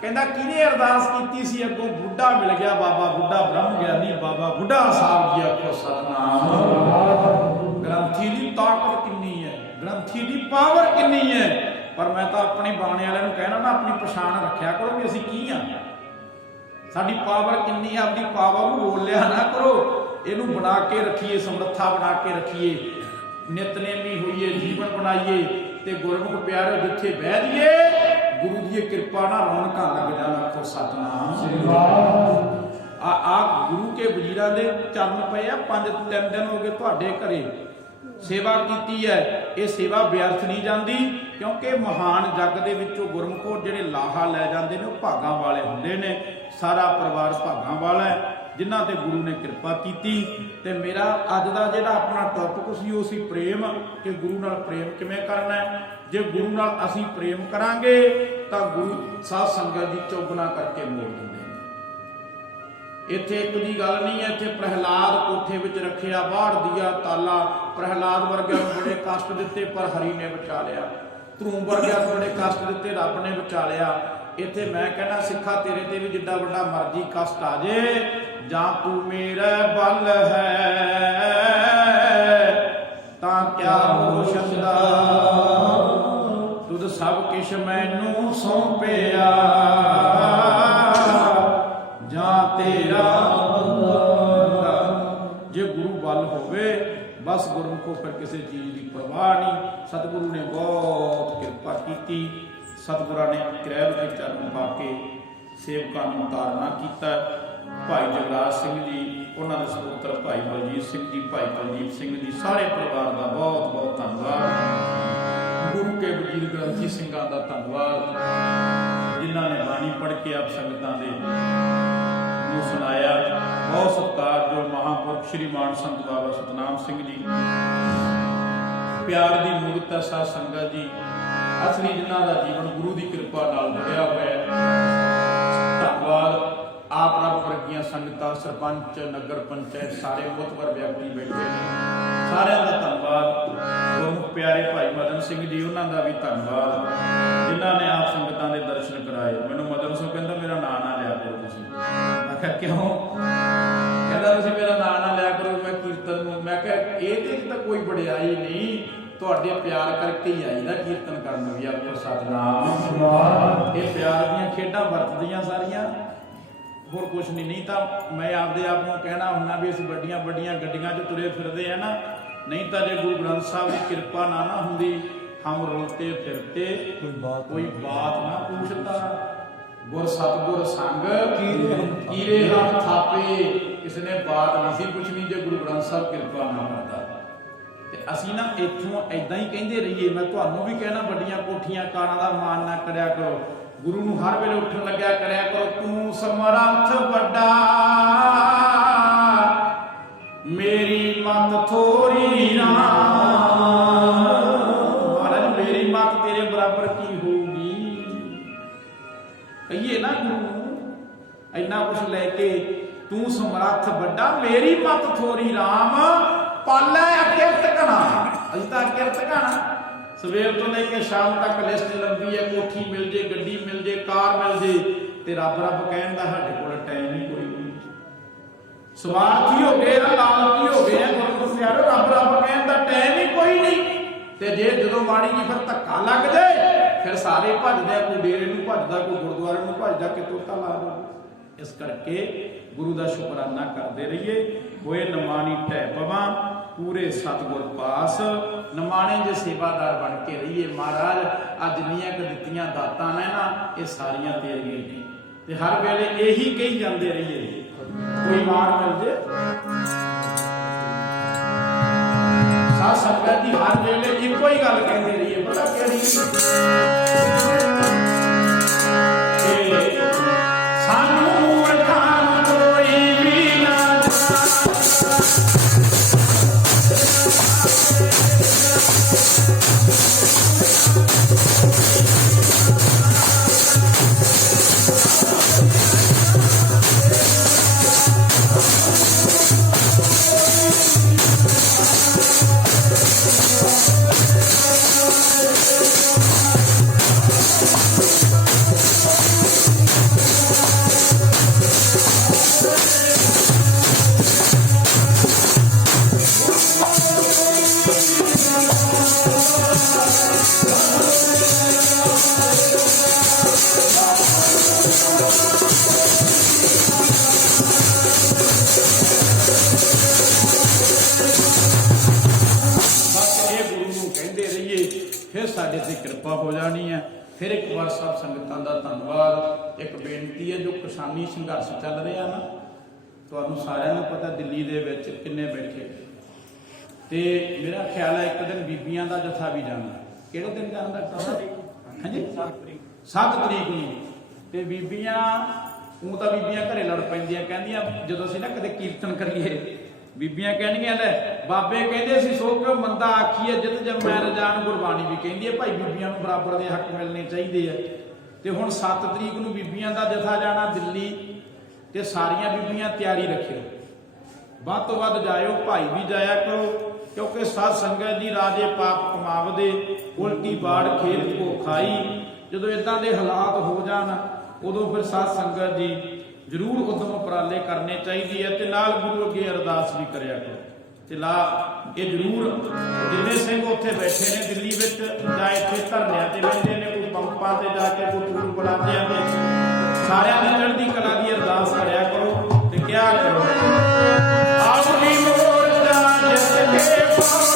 ਕਹਿੰਦਾ ਕਿਹਨੇ ਅਰਦਾਸ ਕੀਤੀ ਸੀ, ਅੱਗੋਂ ਬੁੱਢਾ ਮਿਲ ਗਿਆ, ਬਾਬਾ ਬੁੱਢਾ ਬ੍ਰਹਮ ਗਿਆਨੀ ਬਾਬਾ ਬੁੱਢਾ ਸਾਹਿਬ ਜੀ। ਆਖੋ ਸਤਨਾਮ। ਗ੍ਰੰਥੀ ਦੀ ਤਾਕਤ ਕਿੰਨੀ ਹੈ, ਗ੍ਰੰਥੀ ਦੀ ਪਾਵਰ ਕਿੰਨੀ ਹੈ। ਪਰ ਮੈਂ ਤਾਂ ਆਪਣੇ ਬਾਣੇ ਵਾਲਿਆਂ ਨੂੰ ਕਹਿਣਾ ਨਾ, ਆਪਣੀ ਪਛਾਣ ਰੱਖਿਆ ਕਰੋ ਵੀ ਅਸੀਂ ਕੀ ਆ, ਸਾਡੀ ਪਾਵਰ ਕਿੰਨੀ ਹੈ। ਆਪਣੀ ਪਾਵਰ ਨੂੰ ਬੋਲਿਆ ਨਾ ਕਰੋ, ਇਹਨੂੰ ਬਣਾ ਕੇ ਰੱਖੀਏ, ਸਮਰੱਥਾ ਬਣਾ ਕੇ ਰੱਖੀਏ, ਨਿਤਨੇਮੀ ਹੋਈਏ, ਜੀਵਨ ਬਣਾਈਏ। ਤੇ ਗੁਰਮੁਖ ਪਿਆਰੇ ਜਿੱਥੇ ਬਹਿ ਜਾਈਏ, ਗੁਰੂ ਦੀ ਕਿਰਪਾ ਨਾਲ ਰੌਣਕਾਂ ਲੱਗ ਜਾਣ। ਆਖੋ ਸਤਨਾਮ ਸ੍ਰੀ ਵਾਹਿਗੁਰੂ। ਆ ਗੁਰੂ ਕੇ ਵਜ਼ੀਰਾਂ ਦੇ ਚਰਨ ਪਏ ਆ 5-3 ਦਿਨ ਹੋ ਗਏ ਤੁਹਾਡੇ ਘਰੇ ਸੇਵਾ ਕੀਤੀ ਹੈ। ਇਹ ਸੇਵਾ ਵਿਅਰਥ ਨਹੀਂ ਜਾਂਦੀ, ਕਿਉਂਕਿ ਮਹਾਨ ਜੱਗ ਦੇ ਵਿੱਚੋਂ ਗੁਰਮੁਖੋ ਜਿਹੜੇ ਲਾਹਾ ਲੈ ਜਾਂਦੇ ਨੇ ਉਹ ਭਾਗਾਂ ਵਾਲੇ ਹੁੰਦੇ ਨੇ। ਸਾਰਾ ਪਰਿਵਾਰ ਭਾਗਾਂ ਵਾਲਾ ਹੈ ਜਿਨ੍ਹਾਂ ਤੇ ਗੁਰੂ ਨੇ ਕਿਰਪਾ ਕੀਤੀ। ਤੇ ਮੇਰਾ ਅੱਜ ਦਾ ਜਿਹੜਾ ਆਪਣਾ ਟੌਪਿਕ ਸੀ ਉਹ ਸੀ ਪ੍ਰੇਮ, ਕਿ ਗੁਰੂ ਨਾਲ ਪ੍ਰੇਮ ਕਿਵੇਂ ਕਰਨਾ ਹੈ। ਜੇ ਗੁਰੂ ਨਾਲ ਅਸੀਂ ਪ੍ਰੇਮ ਕਰਾਂਗੇ ਤਾਂ ਗੁਰੂ ਸਾਧ ਸੰਗਤ ਦੀ ਚੌਗੁਣਾ ਕਰਕੇ ਮੋੜ ਦਿੰਦੇ ਨੇ। ਇੱਥੇ ਇੱਕ ਦੀ ਗੱਲ ਨਹੀਂ ਹੈ, ਇੱਥੇ ਪ੍ਰਹਿਲਾਦ ਕੋਠੇ ਵਿੱਚ ਰੱਖਿਆ, ਬਾਹਰ ਦੀਆ ਤਾਲਾ। ਪ੍ਰਹਿਲਾਦ ਵਰਗਿਆਂ ਨੂੰ ਬੜੇ ਕਸ਼ਟ ਦਿੱਤੇ ਪਰ ਹਰੀ ਨੇ ਬਚਾ ਲਿਆ। ਧਰੂਮ ਵਰਗਿਆਂ ਨੂੰ ਬੜੇ ਕਸ਼ਟ ਦਿੱਤੇ, ਰੱਬ ਨੇ ਬਚਾ ਲਿਆ। ਇੱਥੇ ਮੈਂ ਕਹਿੰਦਾ ਸਿੱਖਾ ਤੇਰੇ ਤੇ ਵੀ ਜਿੱਡਾ ਵੱਡਾ ਮਰਜ਼ੀ ਕਸ਼ਟ ਆ ਜੇ, ਜਾਂ ਤੂੰ ਮੇਰਾ ਬਲ ਹੈ ਤਾਂ ਕਿਆ ਹੋ ਛੰਦਾ, ਤੁਧ ਸਭ ਕਿਛ ਮੈਨੂੰ ਸੌਂਪਿਆ, ਜਾਂ ਤੇਰਾ ਜੇ ਗੁਰੂ ਬਲ ਹੋਵੇ ਬਸ ਗੁਰਮੁਖੋ ਫਿਰ ਕਿਸੇ ਚੀਜ਼ ਦੀ ਪਰਵਾਹ ਨਹੀਂ। ਸਤਿਗੁਰੂ ਨੇ ਬਹੁਤ ਕਿਰਪਾ ਕੀਤੀ। ਸਤਿਗੁਰਾਂ ਨੇ ਕਿਰਪਾ ਦੇ ਚਰਨ ਪਾ ਕੇ ਸੇਵਕਾਂ ਨੂੰ ਤਾਰਨਾ ਕੀਤਾ। ਭਾਈ ਜਗਰਾਜ ਸਿੰਘ ਜੀ, ਉਹਨਾਂ ਦੇ ਸਪੁੱਤਰ ਭਾਈ ਬਲਜੀਤ ਸਿੰਘ ਜੀ, ਭਾਈ ਕੁਲਦੀਪ ਸਿੰਘ ਜੀ, ਸਾਰੇ ਪਰਿਵਾਰ ਦਾ ਬਹੁਤ ਬਹੁਤ ਧੰਨਵਾਦ। ਗੁਰੂ ਕੇ ਵਜ਼ੀਰ ਗ੍ਰੰਥੀ ਸਿੰਘਾਂ ਦਾ ਧੰਨਵਾਦ, ਜਿਨ੍ਹਾਂ ਨੇ ਬਾਣੀ ਪੜ੍ਹ ਕੇ ਆਪ ਸੰਗਤਾਂ ਦੇ ਨੂੰ ਸੁਣਾਇਆ। ਬਹੁਤ ਸਤਿਕਾਰਯੋਗ ਮਹਾਂਪੁਰਖ ਸ਼੍ਰੀਮਾਨ ਸੰਤ ਬਾਬਾ ਸਤਨਾਮ ਸਿੰਘ ਜੀ, ਪਿਆਰ ਦੀ ਮੂਰਤ ਹੈ ਸਾਧ ਸੰਗਤ ਜੀ, ਅਸਲੀ ਜਿਨ੍ਹਾਂ ਦਾ ਜੀਵਨ ਗੁਰੂ ਦੀ ਕਿਰਪਾ ਨਾਲ ਜੁੜਿਆ ਹੋਇਆ ਹੈ। ਧੰਨਵਾਦ। ਆਪ ਰੱਬ ਵਰਗੀਆਂ ਸੰਗਤਾਂ, ਸਰਪੰਚ, ਨਗਰ ਪੰਚਾਇਤ, ਸਾਰੇ ਮੁਤਬਰ ਵਿਅਕਤੀ ਬੈਠੇ ਨੇ, ਸਾਰਿਆਂ ਦਾ ਧੰਨਵਾਦ। ਗੁਰਮੁਖ ਪਿਆਰੇ ਭਾਈ ਮਦਨ ਸਿੰਘ ਜੀ, ਉਹਨਾਂ ਦਾ ਵੀ ਧੰਨਵਾਦ, ਜਿਨ੍ਹਾਂ ਨੇ ਆਪ ਸੰਗਤਾਂ ਦੇ ਦਰਸ਼ਨ ਕਰਾਏ। ਮੈਨੂੰ ਮਦਨ ਸਿੰਘ ਕਹਿੰਦਾ ਮੇਰਾ ਨਾਂ ਨਾ ਲਿਆ ਕਰੋ ਤੁਸੀਂ। ਮੈਂ ਕਿਹਾ ਕਿਉਂ? ਕਹਿੰਦਾ ਤੁਸੀਂ ਮੇਰਾ ਨਾਂ ਨਾ ਲਿਆ ਕਰੋ, ਮੈਂ ਕੀਰਤਨ ਨੂੰ। ਮੈਂ ਕਿਹਾ ਇਹਦੇ 'ਚ ਤਾਂ ਕੋਈ ਵਡਿਆਈ ਨਹੀਂ, ਤੁਹਾਡੇ ਪਿਆਰ ਕਰਕੇ ਹੀ ਆਈ ਨਾ ਕੀਰਤਨ ਕਰਨ ਵੀ। ਆਖੋ ਸਤਿਨਾਮ। ਇਹ ਪਿਆਰ ਦੀਆਂ ਖੇਡਾਂ ਵਰਤਦੀਆਂ ਸਾਰੀਆਂ, ਹੋਰ ਕੁਛ ਨਹੀਂ। ਨਹੀਂ ਤਾਂ ਮੈਂ ਆਪਦੇ ਆਪ ਨੂੰ ਕਹਿਣਾ ਹੁੰਦਾ ਵੀ ਅਸੀਂ ਵੱਡੀਆਂ ਵੱਡੀਆਂ ਗੱਡੀਆਂ 'ਚ ਤੁਰੇ ਫਿਰਦੇ ਆ ਨਾ, ਨਹੀਂ ਤਾਂ ਜੇ ਗੁਰੂ ਗ੍ਰੰਥ ਸਾਹਿਬ ਦੀ ਕਿਰਪਾ ਨਾ ਹੁੰਦੀ, ਹਮ ਰੋਲਤੇ ਫਿਰਤੇ ਕੋਈ ਬਾਤ ਨਾ ਪੁੱਛਦਾ। ਗੁਰ ਸਤਿਗੁਰ ਸੰਗ ਕੀਰੇ ਹਮ ਥਾਪੇ, ਕਿਸੇ ਨੇ ਬਾਤ ਨਹੀਂ ਸੀ ਪੁੱਛਣੀ ਜੇ ਗੁਰੂ ਗ੍ਰੰਥ ਸਾਹਿਬ ਕਿਰਪਾ ਨਾ ਕਰਦਾ। ਤੇ ਅਸੀਂ ਨਾ ਇੱਥੋਂ ਏਦਾਂ ਹੀ ਕਹਿੰਦੇ ਰਹੀਏ। ਮੈਂ ਤੁਹਾਨੂੰ ਵੀ ਕਹਿਣਾ, ਵੱਡੀਆਂ ਕੋਠੀਆਂ ਕਾਰਾਂ ਦਾ ਮਾਣ ਨਾ ਕਰਿਆ ਕਰੋ। ਗੁਰੂ ਨੂੰ ਹਰ ਵੇਲੇ ਉੱਠਣ ਲੱਗਿਆ ਕਰਿਆ ਕਰੋ, ਤੂੰ ਸਮਰੱਥ ਵੱਡਾ, ਮੇਰੀ ਮਤ ਥੋੜੀ ਨਾ। ਮਹਾਰਾਜ ਮੇਰੀ ਮਤ ਤੇਰੇ ਬਰਾਬਰ ਕੀ ਹੋਊਗੀ? ਕਹੀਏ ਨਾ ਗੁਰੂ ਨੂੰ ਇੰਨਾ ਕੁਛ ਲੈ ਕੇ, ਤੂੰ ਸਮਰੱਥ ਵੱਡਾ, ਮੇਰੀ ਮਤ ਥੋੜੀ ਰਾਮ, ਪਾਲੈ ਅਕਿਰਤ ਘਣਾ। ਅਸੀਂ ਤਾਂ ਅਕਿਰਤ ਘਣਾ, ਸਵੇਰ ਤੋਂ ਲੈ ਕੇ ਸ਼ਾਮ ਤੱਕ ਲਿਸਟ ਲੰਬੀ ਹੈ। ਕੋਠੀ ਮਿਲ ਜੇ, ਗੱਡੀ ਮਿਲ ਜੇ, ਕਾਰ ਮਿਲ ਜੇ, ਤੇ ਰੱਬ ਰੱਬ ਕਹਿਣ ਦਾ ਸਾਡੇ ਕੋਲ ਟਾਈਮ ਹੀ ਕੋਈ ਨਹੀਂ। ਸਵਾਰਥੀ ਹੋ ਗਏ ਨਾ, ਲਾਲਚੀ ਹੋ ਗਏ ਆ ਗੁਰੂ ਪਿਆਰੋ, ਰੱਬ ਰੱਬ ਕਹਿਣ ਦਾ ਟਾਈਮ ਹੀ ਕੋਈ ਨਹੀਂ। ਤੇ ਜੇ ਜਦੋਂ ਮਾੜੀ ਜੀ ਫਿਰ ਧੱਕਾ ਲੱਗ ਜਾਏ, ਫਿਰ ਸਾਰੇ ਭੱਜਦੇ ਆ। ਕੋਈ ਡੇਰੇ ਨੂੰ ਭੱਜਦਾ, ਕੋਈ ਗੁਰਦੁਆਰੇ ਨੂੰ ਭੱਜਦਾ, ਕਿ ਤੋਤਾ ਲਾ ਦੋ। ਇਸ ਕਰਕੇ ਗੁਰੂ ਦਾ ਸ਼ੁਕਰਾਨਾ ਕਰਦੇ ਰਹੀਏ। ਹੋਏ ਨਿਮਾਣੀ ਢਹਿ ਪਵਾਂ, ਪੂਰੇ ਸਤਿਗੁਰ ਪਾਸ, ਨਿਮਾਣੇ ਜੇ ਸੇਵਾਦਾਰ ਬਣ ਕੇ ਰਹੀਏ। ਮਹਾਰਾਜ ਅੱਜ ਜਿੰਨੀਆਂ ਕੁ ਦਿੱਤੀਆਂ ਦਾਤਾਂ ਨੇ ਨਾ, ਇਹ ਸਾਰੀਆਂ ਤੇਰੀਆਂ ਨੇ। ਤੇ ਹਰ ਵੇਲੇ ਇਹੀ ਕਹੀ ਜਾਂਦੇ ਰਹੀਏ, ਕੋਈ ਮਾਣ ਮਿਲ ਜੇ। ਸਾਧ ਸੰਗਤ ਦੀ ਹਰ ਵੇਲੇ ਇੱਕੋ ਹੀ ਗੱਲ ਕਹਿੰਦੇ ਰਹੀਏ, ਪਤਾ ਕਿਹੜੀ? ਸਾਨੂੰ ਮੂਰਖਾਂ ਨੂੰ ਕੋਈ ਵੀ ਨਾ ਸਾਡੇ ਤੇ ਕਿਰਪਾ ਹੋ ਜਾਣੀ ਹੈ। ਫਿਰ ਇੱਕ ਵਾਰ ਸਭ ਸੰਗਤਾਂ ਦਾ ਧੰਨਵਾਦ। ਇੱਕ ਬੇਨਤੀ ਹੈ, ਜੋ ਕਿਸਾਨੀ ਸੰਘਰਸ਼ ਚੱਲ ਰਿਹਾ ਨਾ, ਤੁਹਾਨੂੰ ਸਾਰਿਆਂ ਨੂੰ ਪਤਾ ਦਿੱਲੀ ਦੇ ਵਿੱਚ ਕਿੰਨੇ ਬੈਠੇ ਤੇ ਮੇਰਾ ਖਿਆਲ ਹੈ ਇੱਕ ਦਿਨ ਬੀਬੀਆਂ ਦਾ ਜਥਾ ਵੀ ਜਾਣਾ। ਕਿਹੜੇ ਦਿਨ ਜਾਣਾ ਹਾਂਜੀ 7 ਤਰੀਕ ਨੂੰ। ਤੇ ਬੀਬੀਆਂ ਉਹ ਤਾਂ ਬੀਬੀਆਂ ਘਰੇ ਲੜ ਪੈਂਦੀਆਂ, ਕਹਿੰਦੀਆਂ ਜਦੋਂ ਅਸੀਂ ਨਾ ਕਦੇ ਕੀਰਤਨ ਕਰੀਏ ਬੀਬੀਆਂ ਕਹਿਣਗੀਆਂ ਲੈ ਬਾਬੇ ਕਹਿੰਦੇ ਸੀ ਸੋ ਕਿਉਂ ਮੰਦਾ ਆਖੀਏ ਜਿਤ ਜੰਮੈ ਰਜਾਨ। ਗੁਰਬਾਣੀ ਵੀ ਕਹਿੰਦੀ ਹੈ ਭਾਈ ਬੀਬੀਆਂ ਨੂੰ ਬਰਾਬਰ ਦੇ ਹੱਕ ਮਿਲਣੇ ਚਾਹੀਦੇ ਆ। ਤੇ ਹੁਣ 7 ਤਰੀਕ ਨੂੰ ਬੀਬੀਆਂ ਦਾ ਜਥਾ ਜਾਣਾ ਦਿੱਲੀ ਤੇ ਸਾਰੀਆਂ ਬੀਬੀਆਂ ਤਿਆਰੀ ਰੱਖਿਓ, ਵੱਧ ਤੋਂ ਵੱਧ ਜਾਇਓ, ਭਾਈ ਵੀ ਜਾਇਆ ਕਰੋ ਕਿਉਂਕਿ ਸਾਧ ਸੰਗਤ ਦੀ ਰਾਜੇ ਪਾਪ ਕਮਾਵਦੇ ਉਲਟੀ ਬਾੜ ਖੇਤ ਕੋ ਖਾਈ। ਜਦੋਂ ਇਦਾਂ ਦੇ ਹਾਲਾਤ ਹੋ ਜਾਣ ਉਦੋਂ ਫਿਰ ਸਾਧ ਸੰਗਤ ਜੀ ਜ਼ਰੂਰ ਉਦਮ ਉਪਰਾਲੇ ਕਰਨੇ ਚਾਹੀਦੀ ਹੈ ਤੇ ਨਾਲ ਗੁਰੂ ਅੱਗੇ ਅਰਦਾਸ ਵੀ ਕਰਿਆ ਕਰੋ। ਤੇ ਲਾ ਇਹ ਜ਼ਰੂਰ ਜਿੰਨੇ ਸਿੰਘ ਉੱਥੇ ਬੈਠੇ ਨੇ ਦਿੱਲੀ ਵਿੱਚ ਜਾਂ ਇੱਥੇ ਧਰਨਿਆਂ ਤੇ ਬੈਠੇ ਨੇ, ਕੋਈ ਪੰਪਾਂ ਤੇ ਜਾ ਕੇ ਕੋਈ ਟੂਰ ਬੁਲਾਉਂਦੇ ਆ, ਸਾਰਿਆਂ ਦੀ ਚੜ੍ਹਦੀ ਕਲਾ ਦੀ ਅਰਦਾਸ ਕਰਿਆ ਕਰੋ ਤੇ ਕਿਹਾ ਕਰੋ ਆਪਣੀ ਮੋਰਚਾ ਜਿੱਤ ਕੇ ਪਾਉ।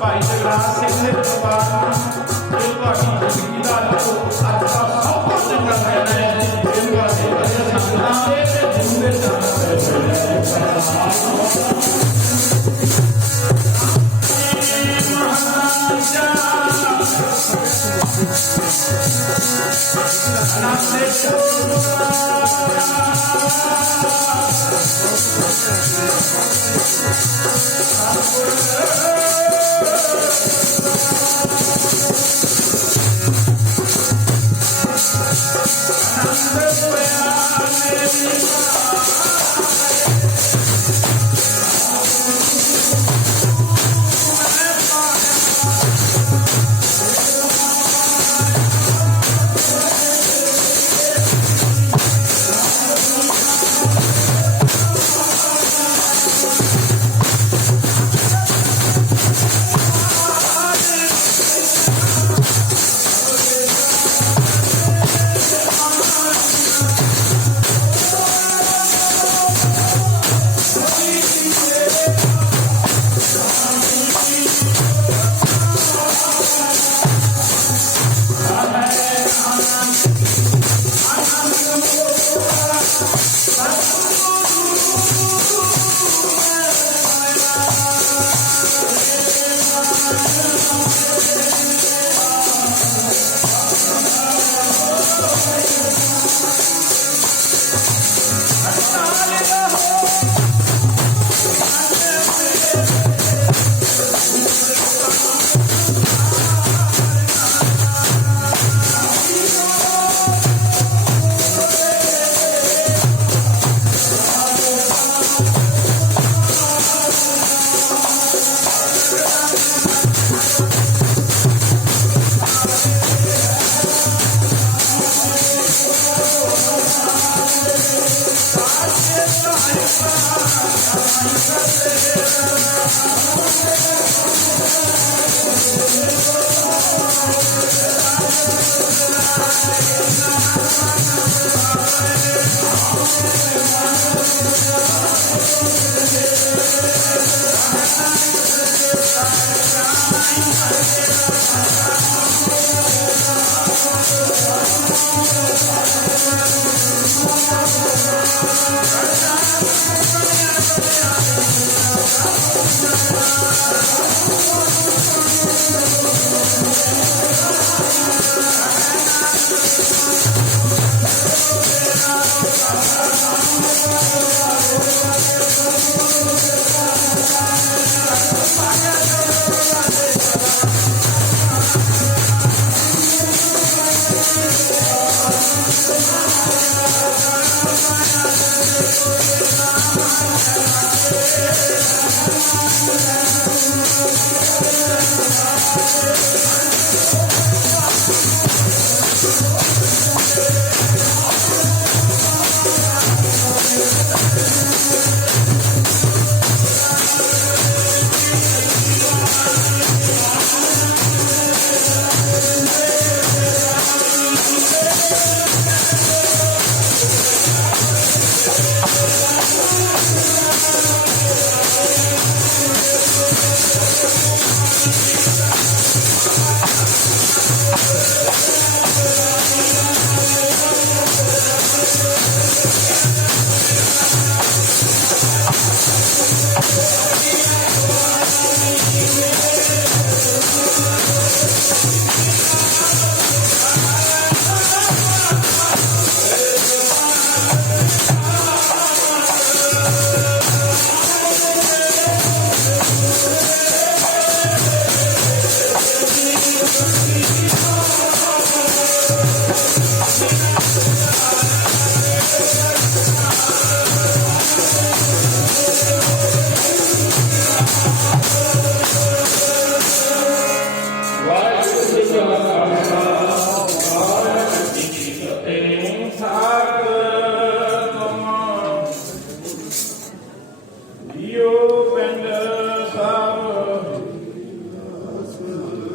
ਭਾਈ ਜਗਰਾਜ ਸਿੰਘ ਦੇ ਪਰਿਵਾਰ ਨੂੰ ਇਹ ਤੁਹਾਡੀ ਜ਼ਿੰਦਗੀ ਦਾ ਅੱਜ ਦਾ ਸਭ ਤੋਂ ਚੰਗਾ ਫੈਸਲਾ ਹੈ। ਇਹ ਤੁਹਾਡੇ ਸੰਗਤਾਂ ਦੇ ਤੇ ਜੁੜੇ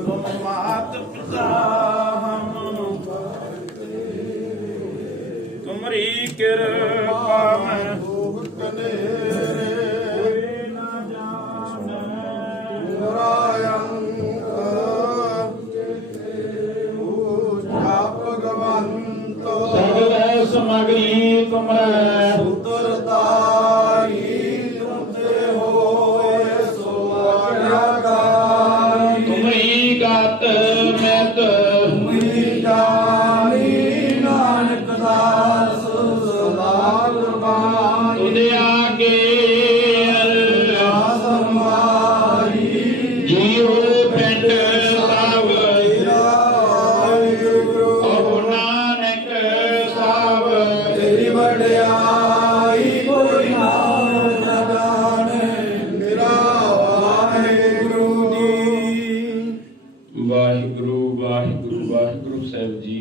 तुम मात पिता हम तुमरी कृपा में कोई न जाने सगल समग्री तुमरे तुम्ही गात मैं तो तुझे आगे जीव पेंट साव और नानक साव तेरी वड्याई कोई ना जाने मेरा वाहिगुरु जी। ਵਾਹਿਗੁਰੂ ਵਾਹਿਗੁਰੂ ਵਾਹਿਗੁਰੂ ਸਾਹਿਬ ਜੀ।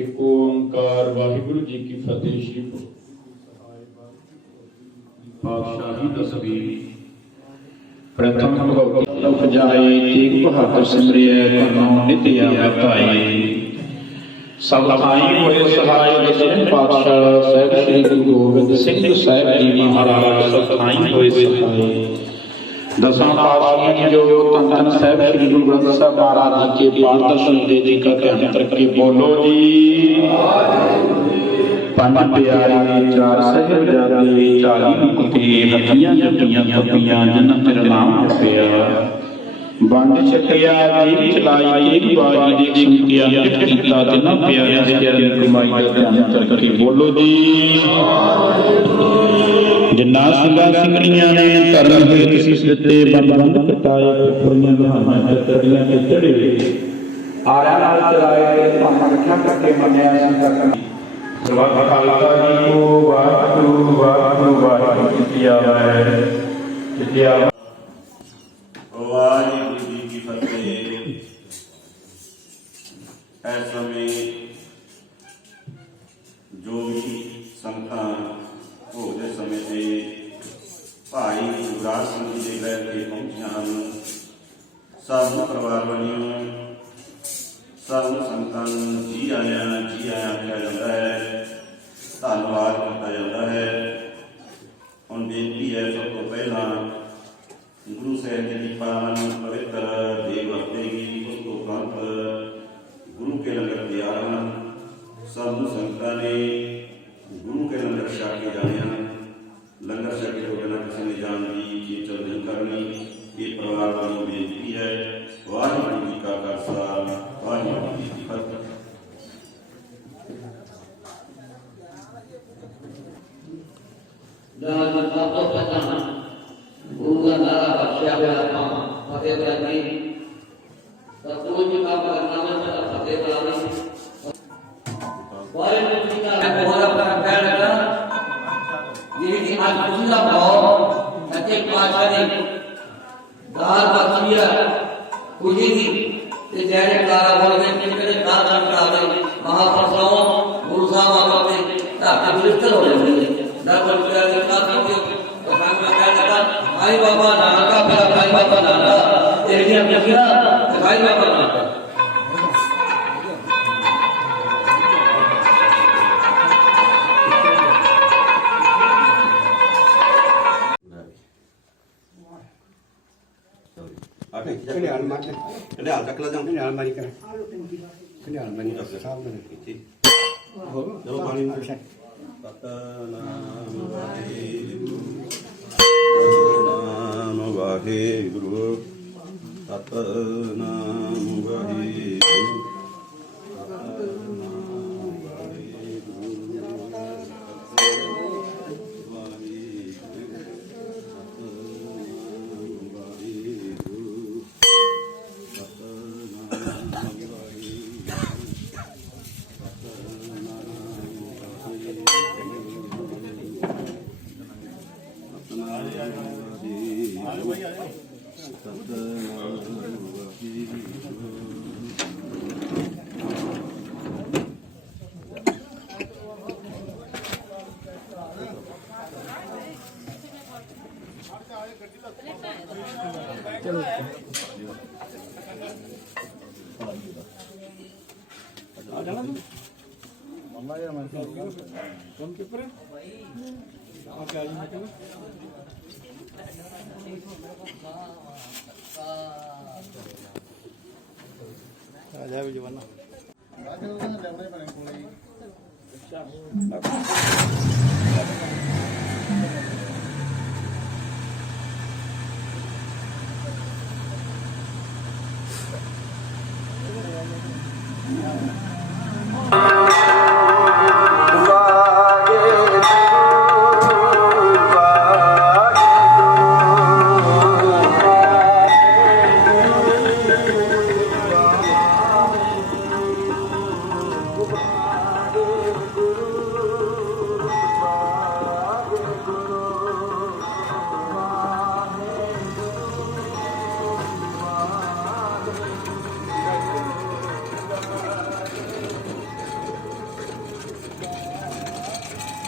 ਇੱਕ ਓੰਕਾਰ ਵਾਹਿਗੁਰੂ ਜੀ ਕੀ ਫਤਿਹ। ਸ਼੍ਰੀ ਪਾਤਸ਼ਾਹੀ ਦਸਵੀਂ ਪ੍ਰਥਮ ਭਗਵਤ ਲਖ ਜਾਏ ਤੇਗ ਬਹਾਦਰ ਸਿਮਰਿਐ ਕਰਨੋ ਨਿਤਿਆ ਬਤਾਈ। ਸਭ ਥਾਈ ਹੋਏ ਸਹਾਇ ਦਸਵੇਂ ਪਾਤਸ਼ਾਹ ਸਾਹਿਬ ਸ੍ਰੀ ਗੁਰੂ ਗੋਬਿੰਦ ਸਿੰਘ ਸਾਹਿਬ ਜੀ ਮਹਾਰਾਜ ਸਭ ਥਾਈ ਹੋਏ ਸਹਾਇ। दसवां पातशाह ने जो तन तन साहब श्री गुरु ग्रंथ साहब महाराज जी के पाठ दर्शन दे जी का ध्यान करके बोलो जी। पंज प्यारे चार साहिबजादे 40 मुक्ति हथियां जपियां कपियां जिन्हां तेरा नाम जपिया वंड छकिया जी चलाई तेरी बाजी देख सुनतिया कित कीता जिन्हां प्यारे दे चरण कमाई का ध्यान करके बोलो जी। जिन्ना सिंगा सिंगड़ियां ने धर्म हित सीस दिते बंद बंद कटाए कुफरियां बहाना चतड़ियां ते चढ़े आरा नाल चलाए भाना रखा करके मन्या संतक सर्वत खालसा जी को वाहिगुरू वाहिगुरू वाहिगुरू कितिया है कितिया। वाहिगुरू जी की फतेह। इस समय जो भी संगतां भोजन समय से भाई युवराज सिंह जी के घर के पहुंचिया हैं। सब परिवार वालियों सब संगतां जी आया आख्या जाता है, धन्यवाद किया जाता है। हम बेनती है सब तो पहला गुरु साहब जी की पावन पवित्र देव वर्तेगी उस तो उपरंत गुरु के लंगर तैयार हैं। सब संगतां ने गुरु के लंगर छक के जाने लंगर छक के बिना किसी ने जान की चीचल नहीं करनी। ये परिवार वालों बेनती है। वाहिगुरू जी का खालसा वाहिगुरू जी की फतेह। गुरु का नारा बख्शिया हुआ आपा फतेह करानी सतगुरु जी का नाम है फतेह करानी। वाहिगुरू जी का बहुत अपना प्यार लगा ये कि आज खुशी का भाव सत्य पातशाह ने दाल बख्शिया खुशी थी ते जैसे कारा बोल के कितने दान करा दे महाप्रसाद गुरु साहब आपने ताकि बिल्कुल हो जाए ना बोल के काफी तो काम का क्या करता भाई बाबा नाना का प्यार भाई बाबा नाना तेरी अपने किया भाई बाबा नाना कल्याण माते कल्याण तक ला जाऊं कल्याण मारी कर कल्याण मारी साहब ने चलो पानी में सतनाम वाहिगुरु सतनाम वाहिगुरु चलो ਜਾਣਾ ਤੂੰ ਮੰਮਾ ਯਾਰ ਮੈਂ ਕੰਮ ਪੇਪਰ ਆ ਕਿਆ ਜੀ ਮੈਂ ਕਹਿੰਦਾ ਆ ਜਾ ਵੀ ਜਵਾਨਾ ਬਾਅਦ ਉਹ ਲੈਣਾ ਹੀ ਪੈਣਾ ਕੋਲੇ ਅੱਛਾ